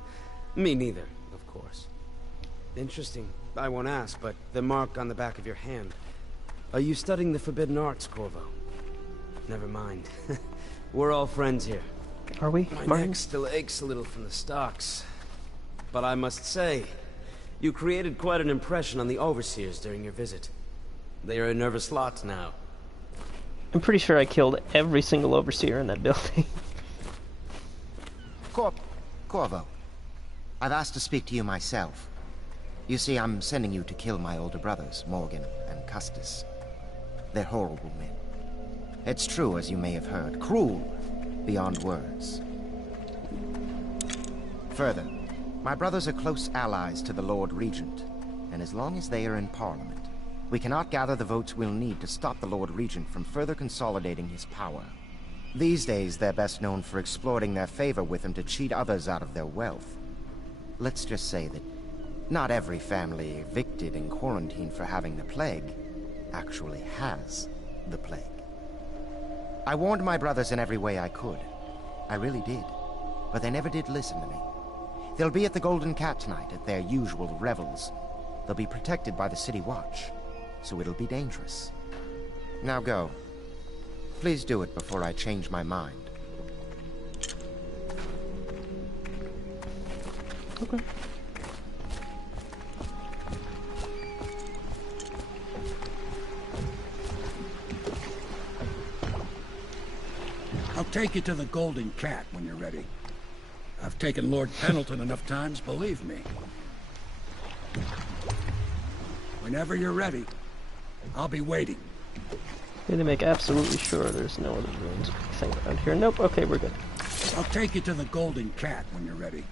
Me neither, of course. Interesting. I won't ask, but the mark on the back of your hand. Are you studying the forbidden arts, Corvo? Never mind. We're all friends here. Are we, My Martin? neck still aches a little from the stocks. But I must say, you created quite an impression on the Overseers during your visit. They are a nervous lot now. I'm pretty sure I killed every single overseer in that building. Corvo, I've asked to speak to you myself. You see, I'm sending you to kill my older brothers, Morgan and Custis. They're horrible men. It's true, as you may have heard, cruel beyond words. Further, my brothers are close allies to the Lord Regent, and as long as they are in Parliament, we cannot gather the votes we'll need to stop the Lord Regent from further consolidating his power. These days, they're best known for exploiting their favor with him to cheat others out of their wealth. Let's just say that not every family evicted and quarantined for having the plague actually has the plague. I warned my brothers in every way I could. I really did. But they never did listen to me. They'll be at the Golden Cat tonight at their usual revels. They'll be protected by the City Watch, so it'll be dangerous. Now go. Please do it before I change my mind. Okay. I'll take you to the Golden Cat when you're ready. I've taken Lord Pendleton enough times, believe me. Whenever you're ready, I'll be waiting. Need to make absolutely sure there's no other ruins or anything around here. Nope, okay, we're good. I'll take you to the Golden Cat when you're ready.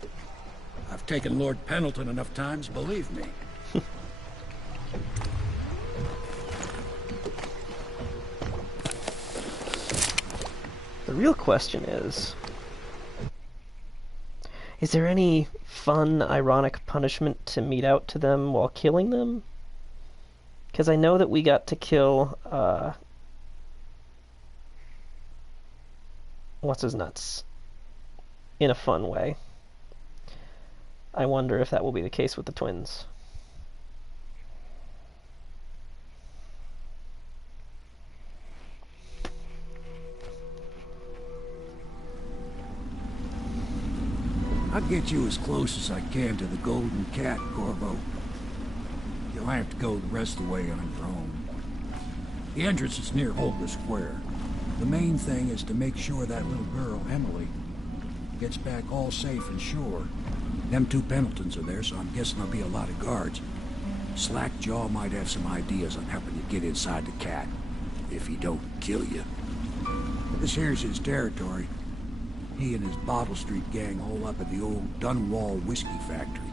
I've taken Lord Pendleton enough times, believe me. The real question is there any fun, ironic punishment to mete out to them while killing them? Because I know that we got to kill, what's-his-nuts in a fun way. I wonder if that will be the case with the twins. I'll get you as close as I can to the Golden Cat, Corvo. You'll have to go the rest of the way on your own. The entrance is near Holger Square. The main thing is to make sure that little girl, Emily, gets back all safe and sure. Them two Pendletons are there, so I'm guessing there'll be a lot of guards. Slackjaw might have some ideas on helping you get inside the cat, if he don't kill you. This here's his territory. He and his Bottle Street gang hole up at the old Dunwall whiskey factory.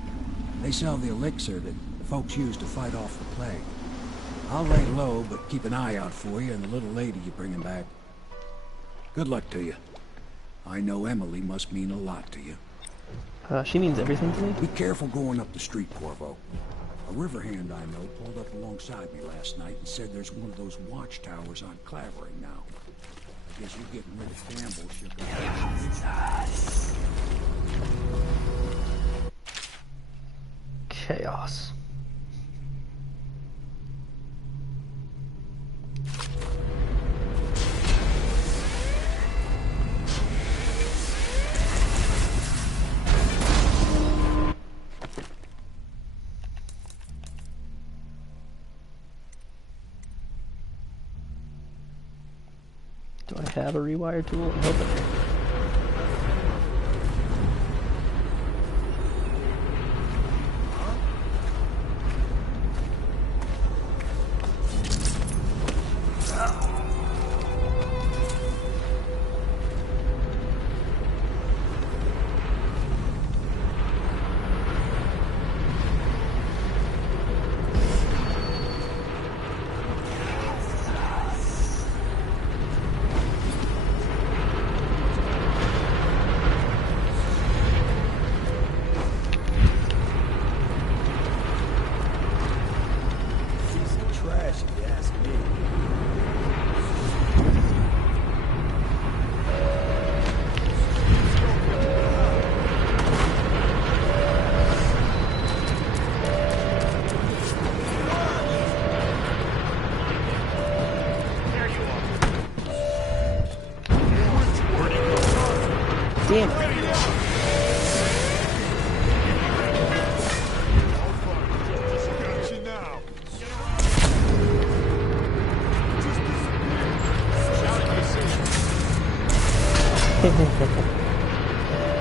They sell the elixir that folks use to fight off the plague. I'll lay low, but keep an eye out for you and the little lady you're bringing back. Good luck to you. I know Emily must mean a lot to you. She means everything to me? Be careful going up the street, Corvo. A river hand I know pulled up alongside me last night and said there's one of those watchtowers on Clavering now. I guess you're getting rid of Campbell shook up. Chaos. Do I have a rewire tool? I'm hoping. Damn it.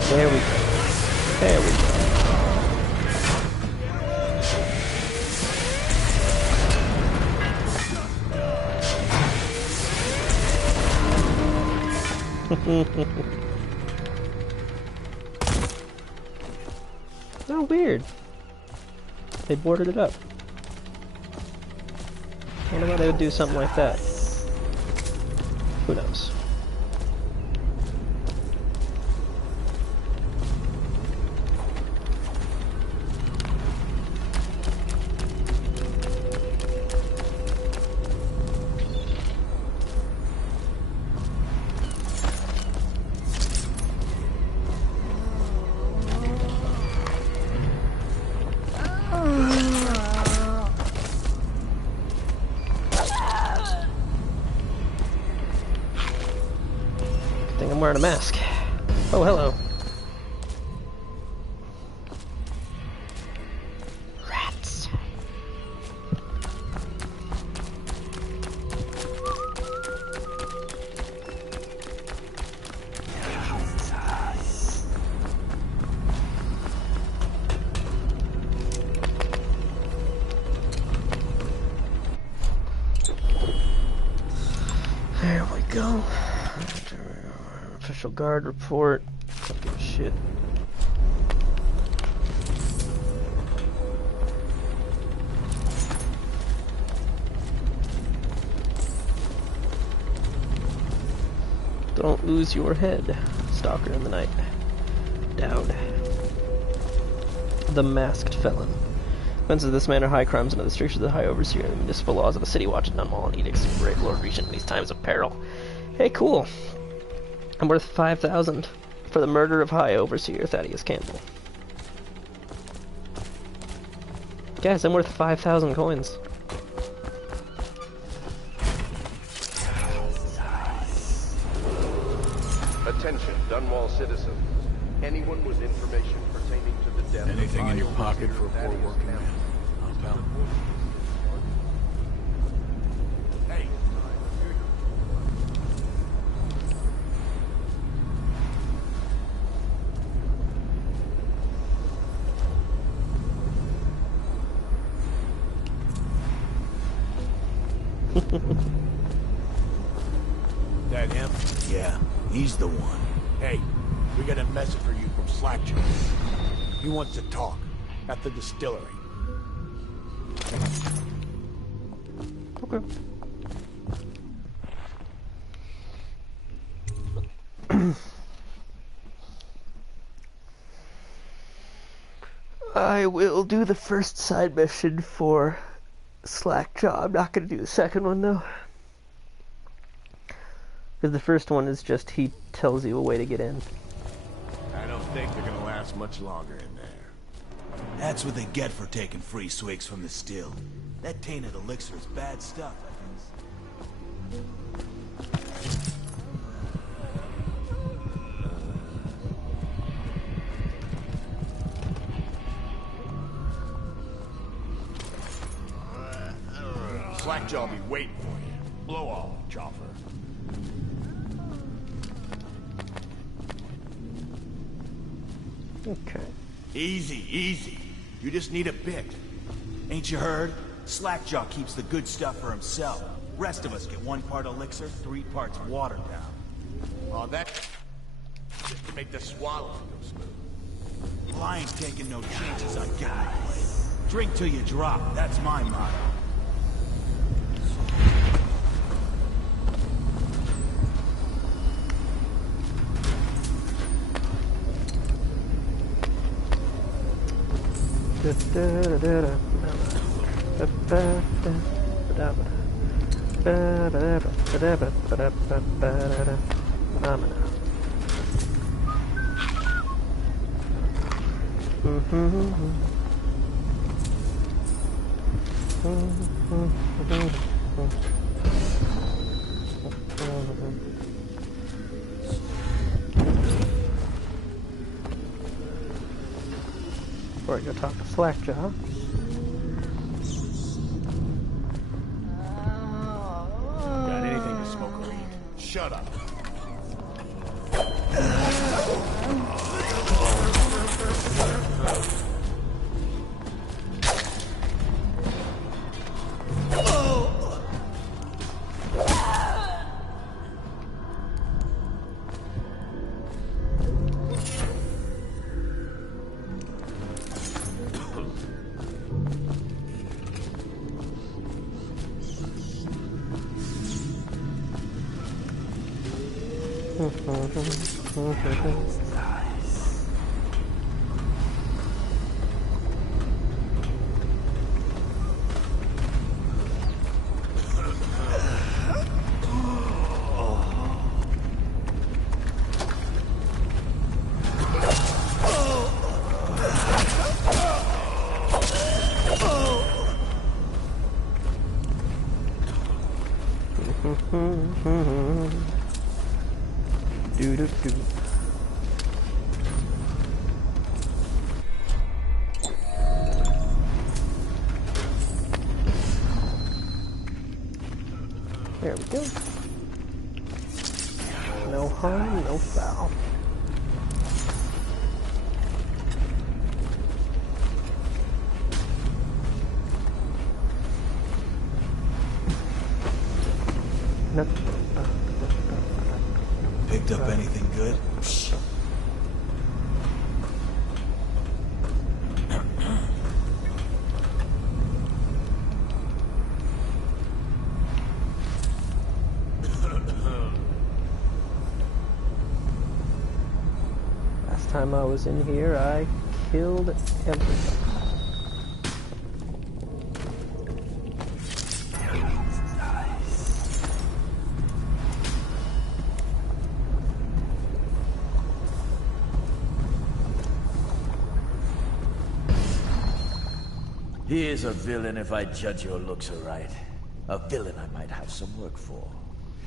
There we go. There we go. Oh, weird. They boarded it up. I wonder why they would do something like that. Who knows? I'm wearing a mask. Oh, hello. go. Official guard report. Don't give a shit. Don't lose your head. Stalker in the night. Dowd. The masked felon. Offenses of this man are high crimes under the strictures of the High Overseer and the municipal laws of the city. Watch none law and edicts of brave Lord Regent in these times of peril. Hey, cool. I'm worth 5,000 for the murder of High Overseer Thaddeus Campbell. Guys, I'm worth 5,000 coins. Attention, Dunwall citizens. Anyone with information pertaining to the death Anything of in your pocket for a poor Thaddeus working man? Campbell. Pal. Hey. That him? Yeah, he's the one. Hey, we got a message for you from Slackjaw. He wants to talk at the distillery. Okay. I will do the first side mission for Slackjaw. I'm not going to do the second one, though. Because the first one is just he tells you a way to get in. I don't think they're gonna last much longer in there. That's what they get for taking free swigs from the still. That tainted elixir is bad stuff, I guess. Slackjaw be waiting for you. Blow off, Chopper. Okay. Easy, easy. You just need a bit. Ain't you heard? Slackjaw keeps the good stuff for himself. Rest of us get 1 part elixir, 3 parts watered down. Oh, that just to make the swallow go smooth. Well, I ain't taking no chances on getting it away. Drink till you drop, that's my motto. Before I go talk to Slackjaw. Got anything to smoke or eat? Shut up. Do-do-do. There we go. No harm, no foul. No. Picked up anything good? Last time I was in here, I killed everything. He is a villain if I judge your looks aright. A villain I might have some work for.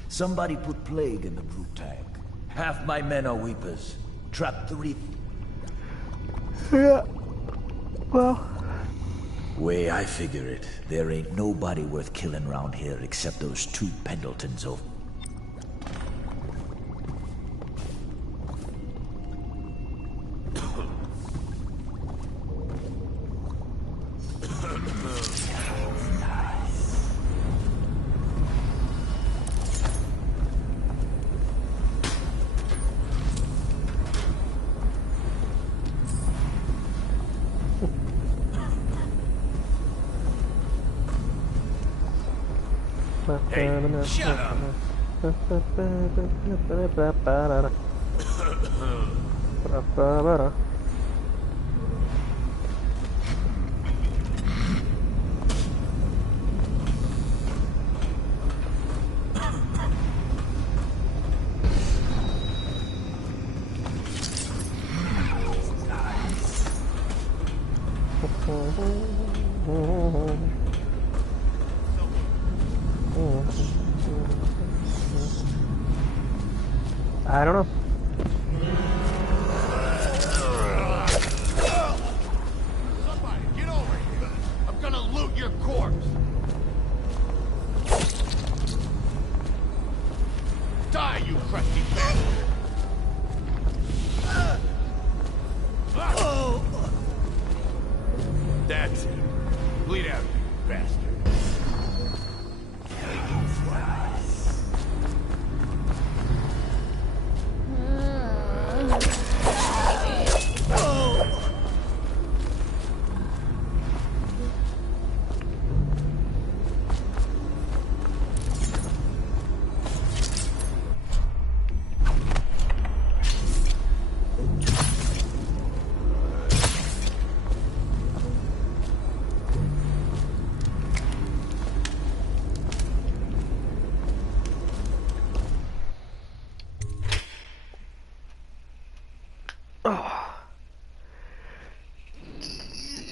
Somebody put plague in the brute tank. Half my men are weepers. Trapped 3... Yeah. Well... Way I figure it, there ain't nobody worth killing round here except those 2 Pendletons over... Hey, shut up! I don't know. Somebody, get over here. I'm gonna loot your corpse. Die, you crusty bastard. That's it. Bleed out, you bastard.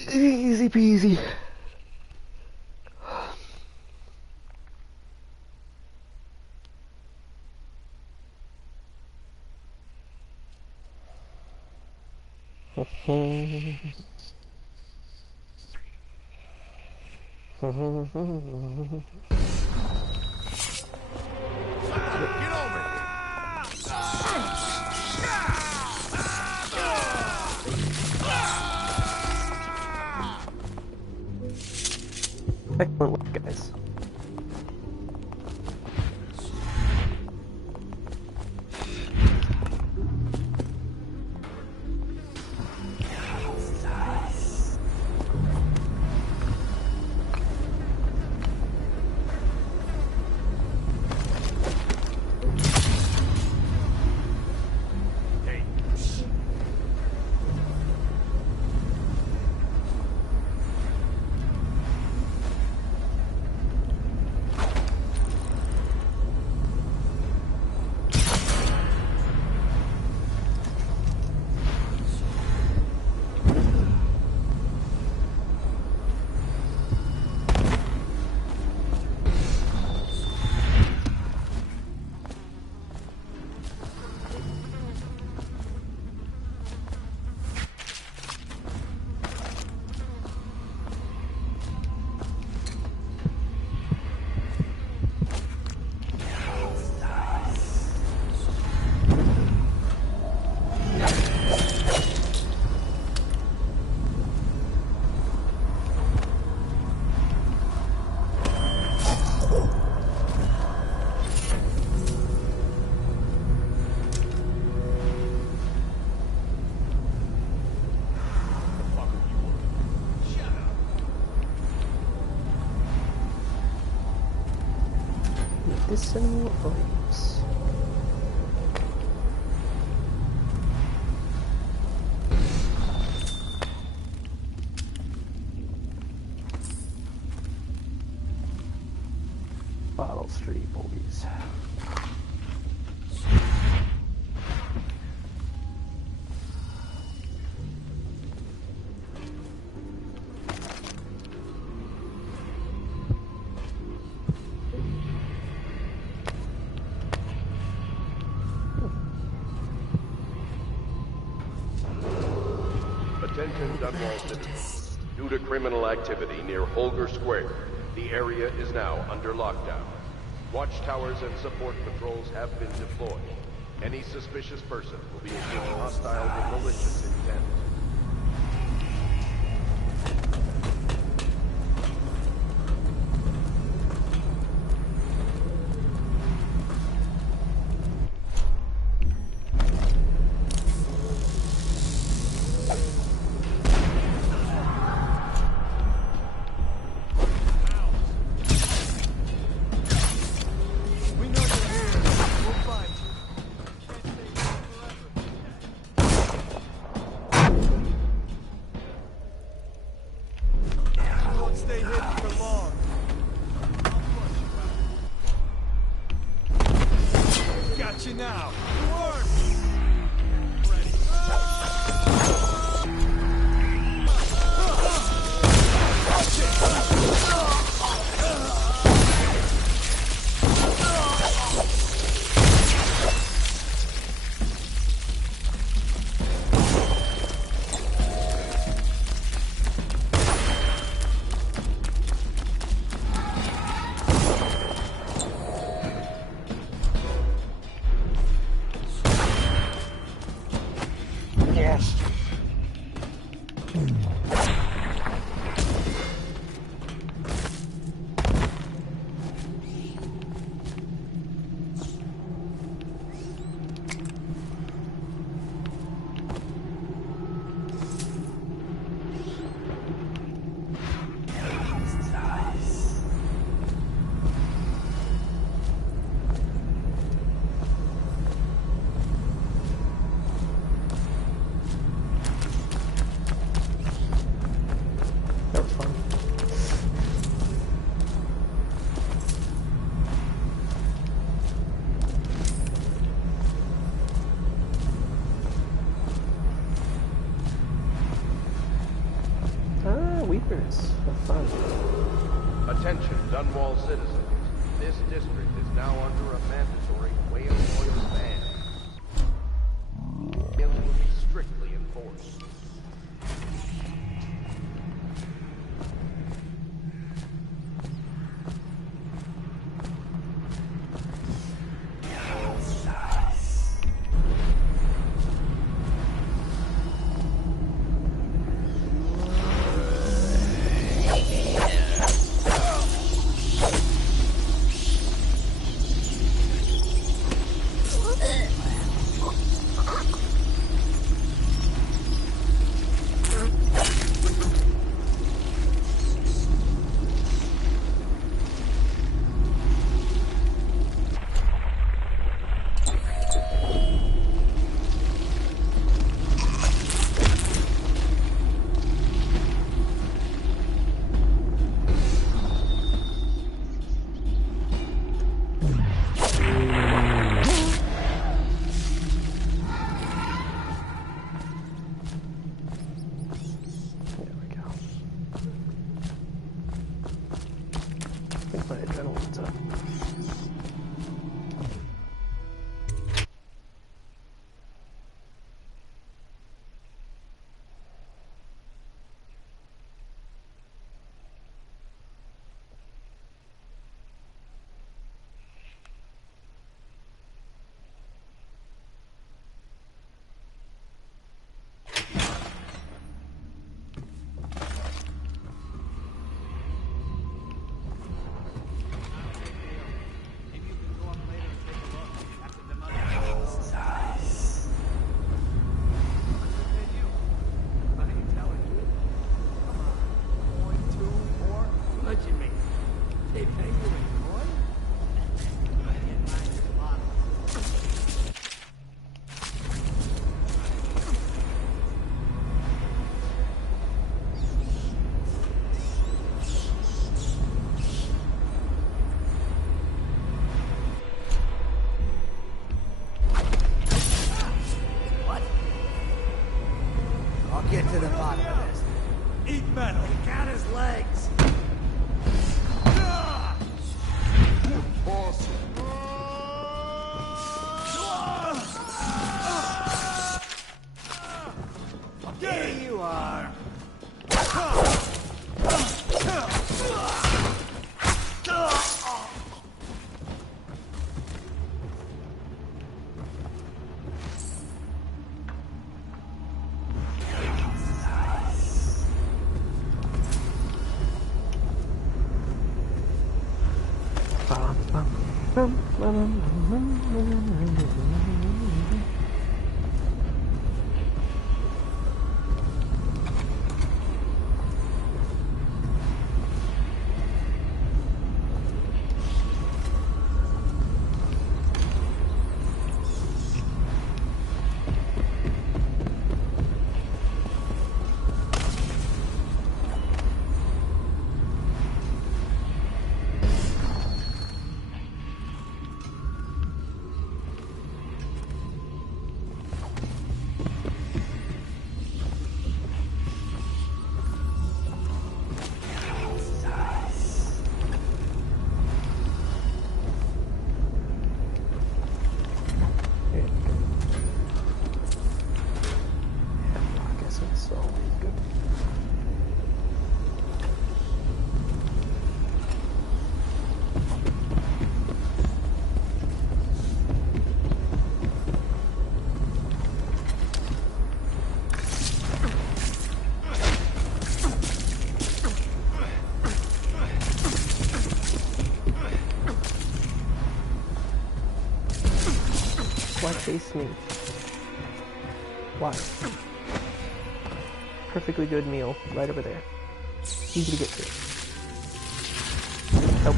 Easy peasy. Get over here. Excellent work, guys. medicinal herbs. Bottle Street boys. Attention Dunwall citizens. Due to criminal activity near Holger Square, the area is now under lockdown. Watchtowers and support patrols have been deployed. Any suspicious person will be deemed hostile with malicious intent. Weepers. Have fun. Attention, Dunwall citizens. This district is now under a mandatory whale oil ban. It will be strictly enforced. Eat metal. He got his legs. Awesome. There you are. Why chase me? Why? Perfectly good meal right over there. Easy to get to. Help.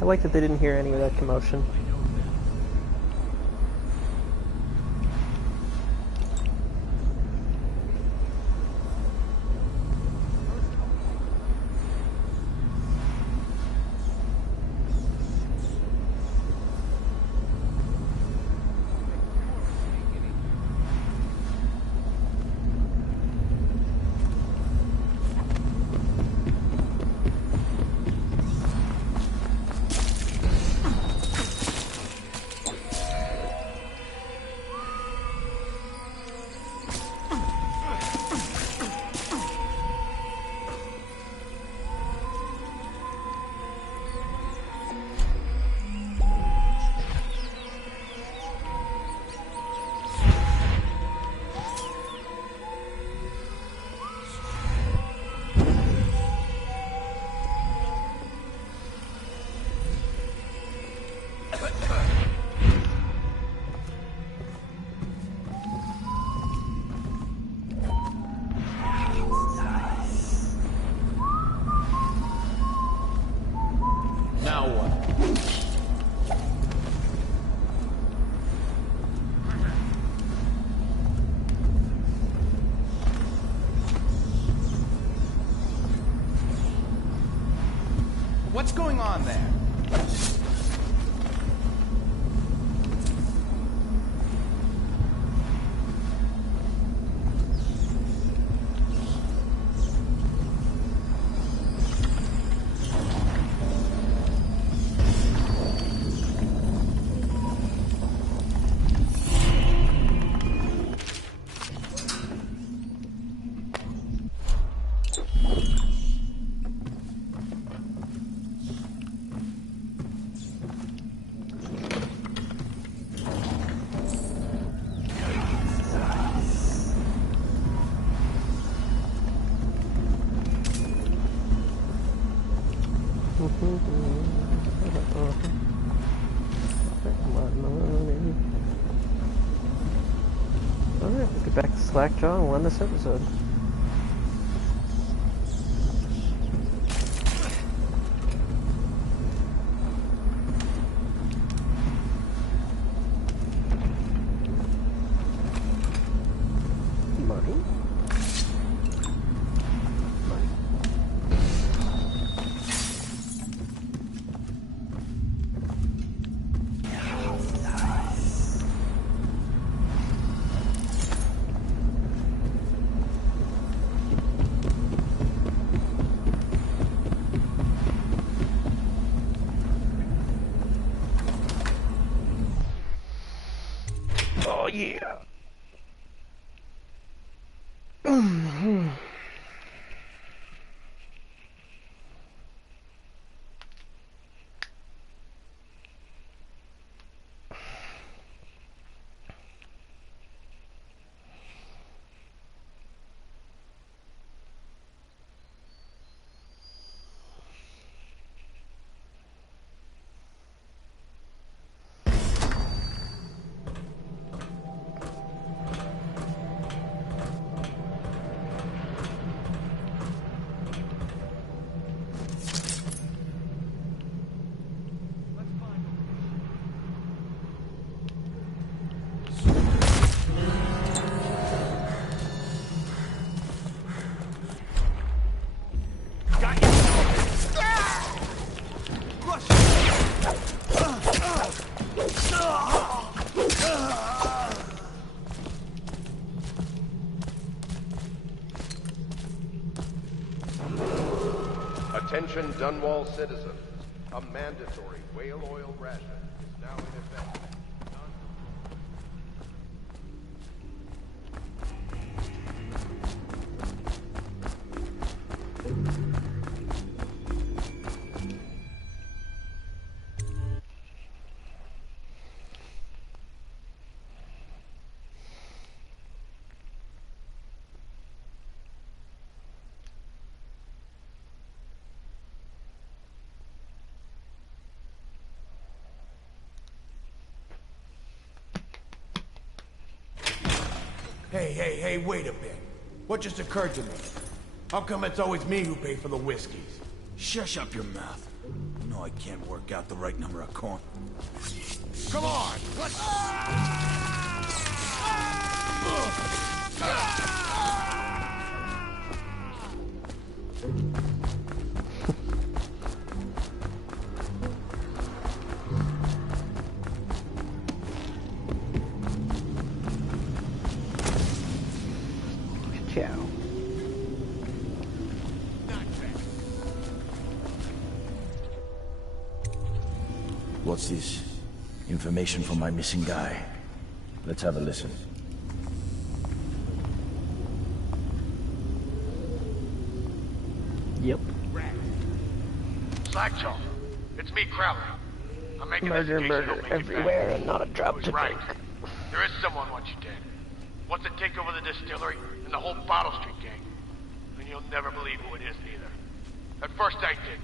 I like that they didn't hear any of that commotion. Now what? What's going on there? Get back to Slackjaw and we'll end this episode. Oh yeah. Attention Dunwall citizens. A mandatory whale oil ration is now in effect. Hey, wait a bit. What just occurred to me? How come it's always me who pay for the whiskeys? Shush up your mouth. You know I can't work out the right number of corn. Come on! Let's... What's this? Information from my missing guy. Let's have a listen. Yep. Slackjaw, it's me, Crowley. I'm making Murder, this murder everywhere and not a drop to right. drink. There is someone wants you dead. Wants to take over the distillery and the whole Bottle Street gang. And you'll never believe who it is, neither. At first I did.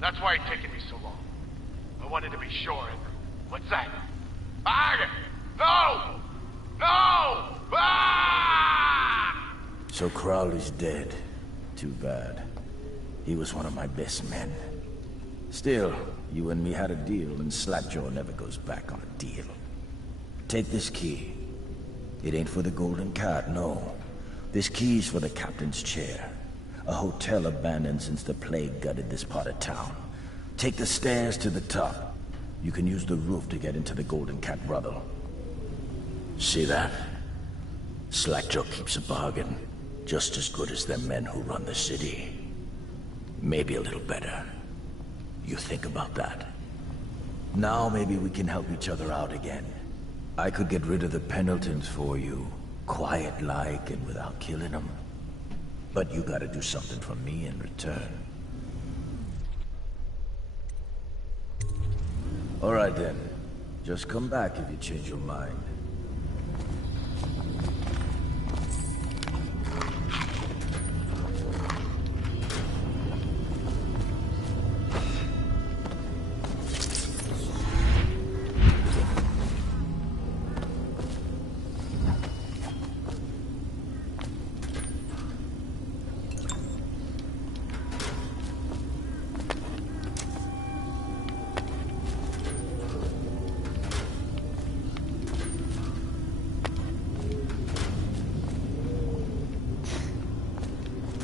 That's why it's taken me so long. I wanted to be sure, and... What's that? No! No! Ah! So Crowley's dead. Too bad. He was one of my best men. Still, you and me had a deal, and Slackjaw never goes back on a deal. Take this key. It ain't for the Golden Cat, no. This key's for the captain's chair. A hotel abandoned since the plague gutted this part of town. Take the stairs to the top. You can use the roof to get into the Golden Cat brothel. See that? Slackjaw keeps a bargain. Just as good as the men who run the city. Maybe a little better. You think about that. Now maybe we can help each other out again. I could get rid of the Pendletons for you. Quiet-like and without killing them. But you gotta do something for me in return. Alright then. Just come back if you change your mind.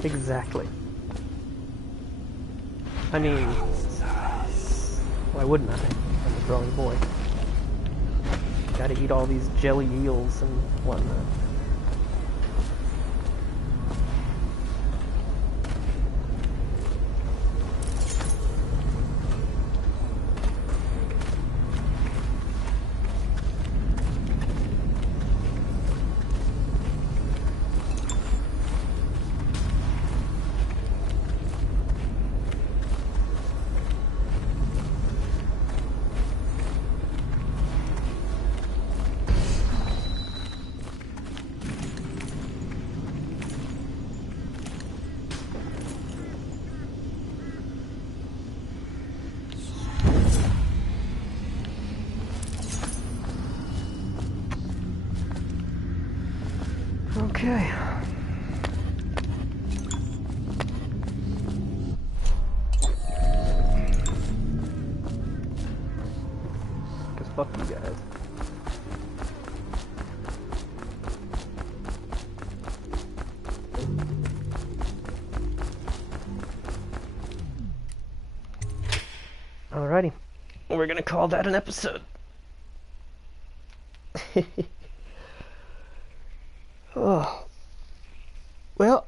Exactly. I mean, why wouldn't I? I'm a growing boy. Gotta eat all these jelly eels and whatnot. Okay. Because fuck you guys. Alrighty. We're gonna call that an episode. Oh. Well,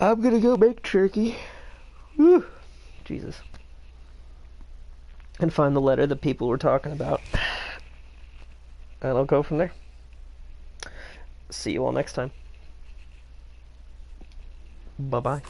I'm gonna go make turkey. Whew. Jesus. And find the letter that people were talking about. And I'll go from there. See you all next time. Bye-bye.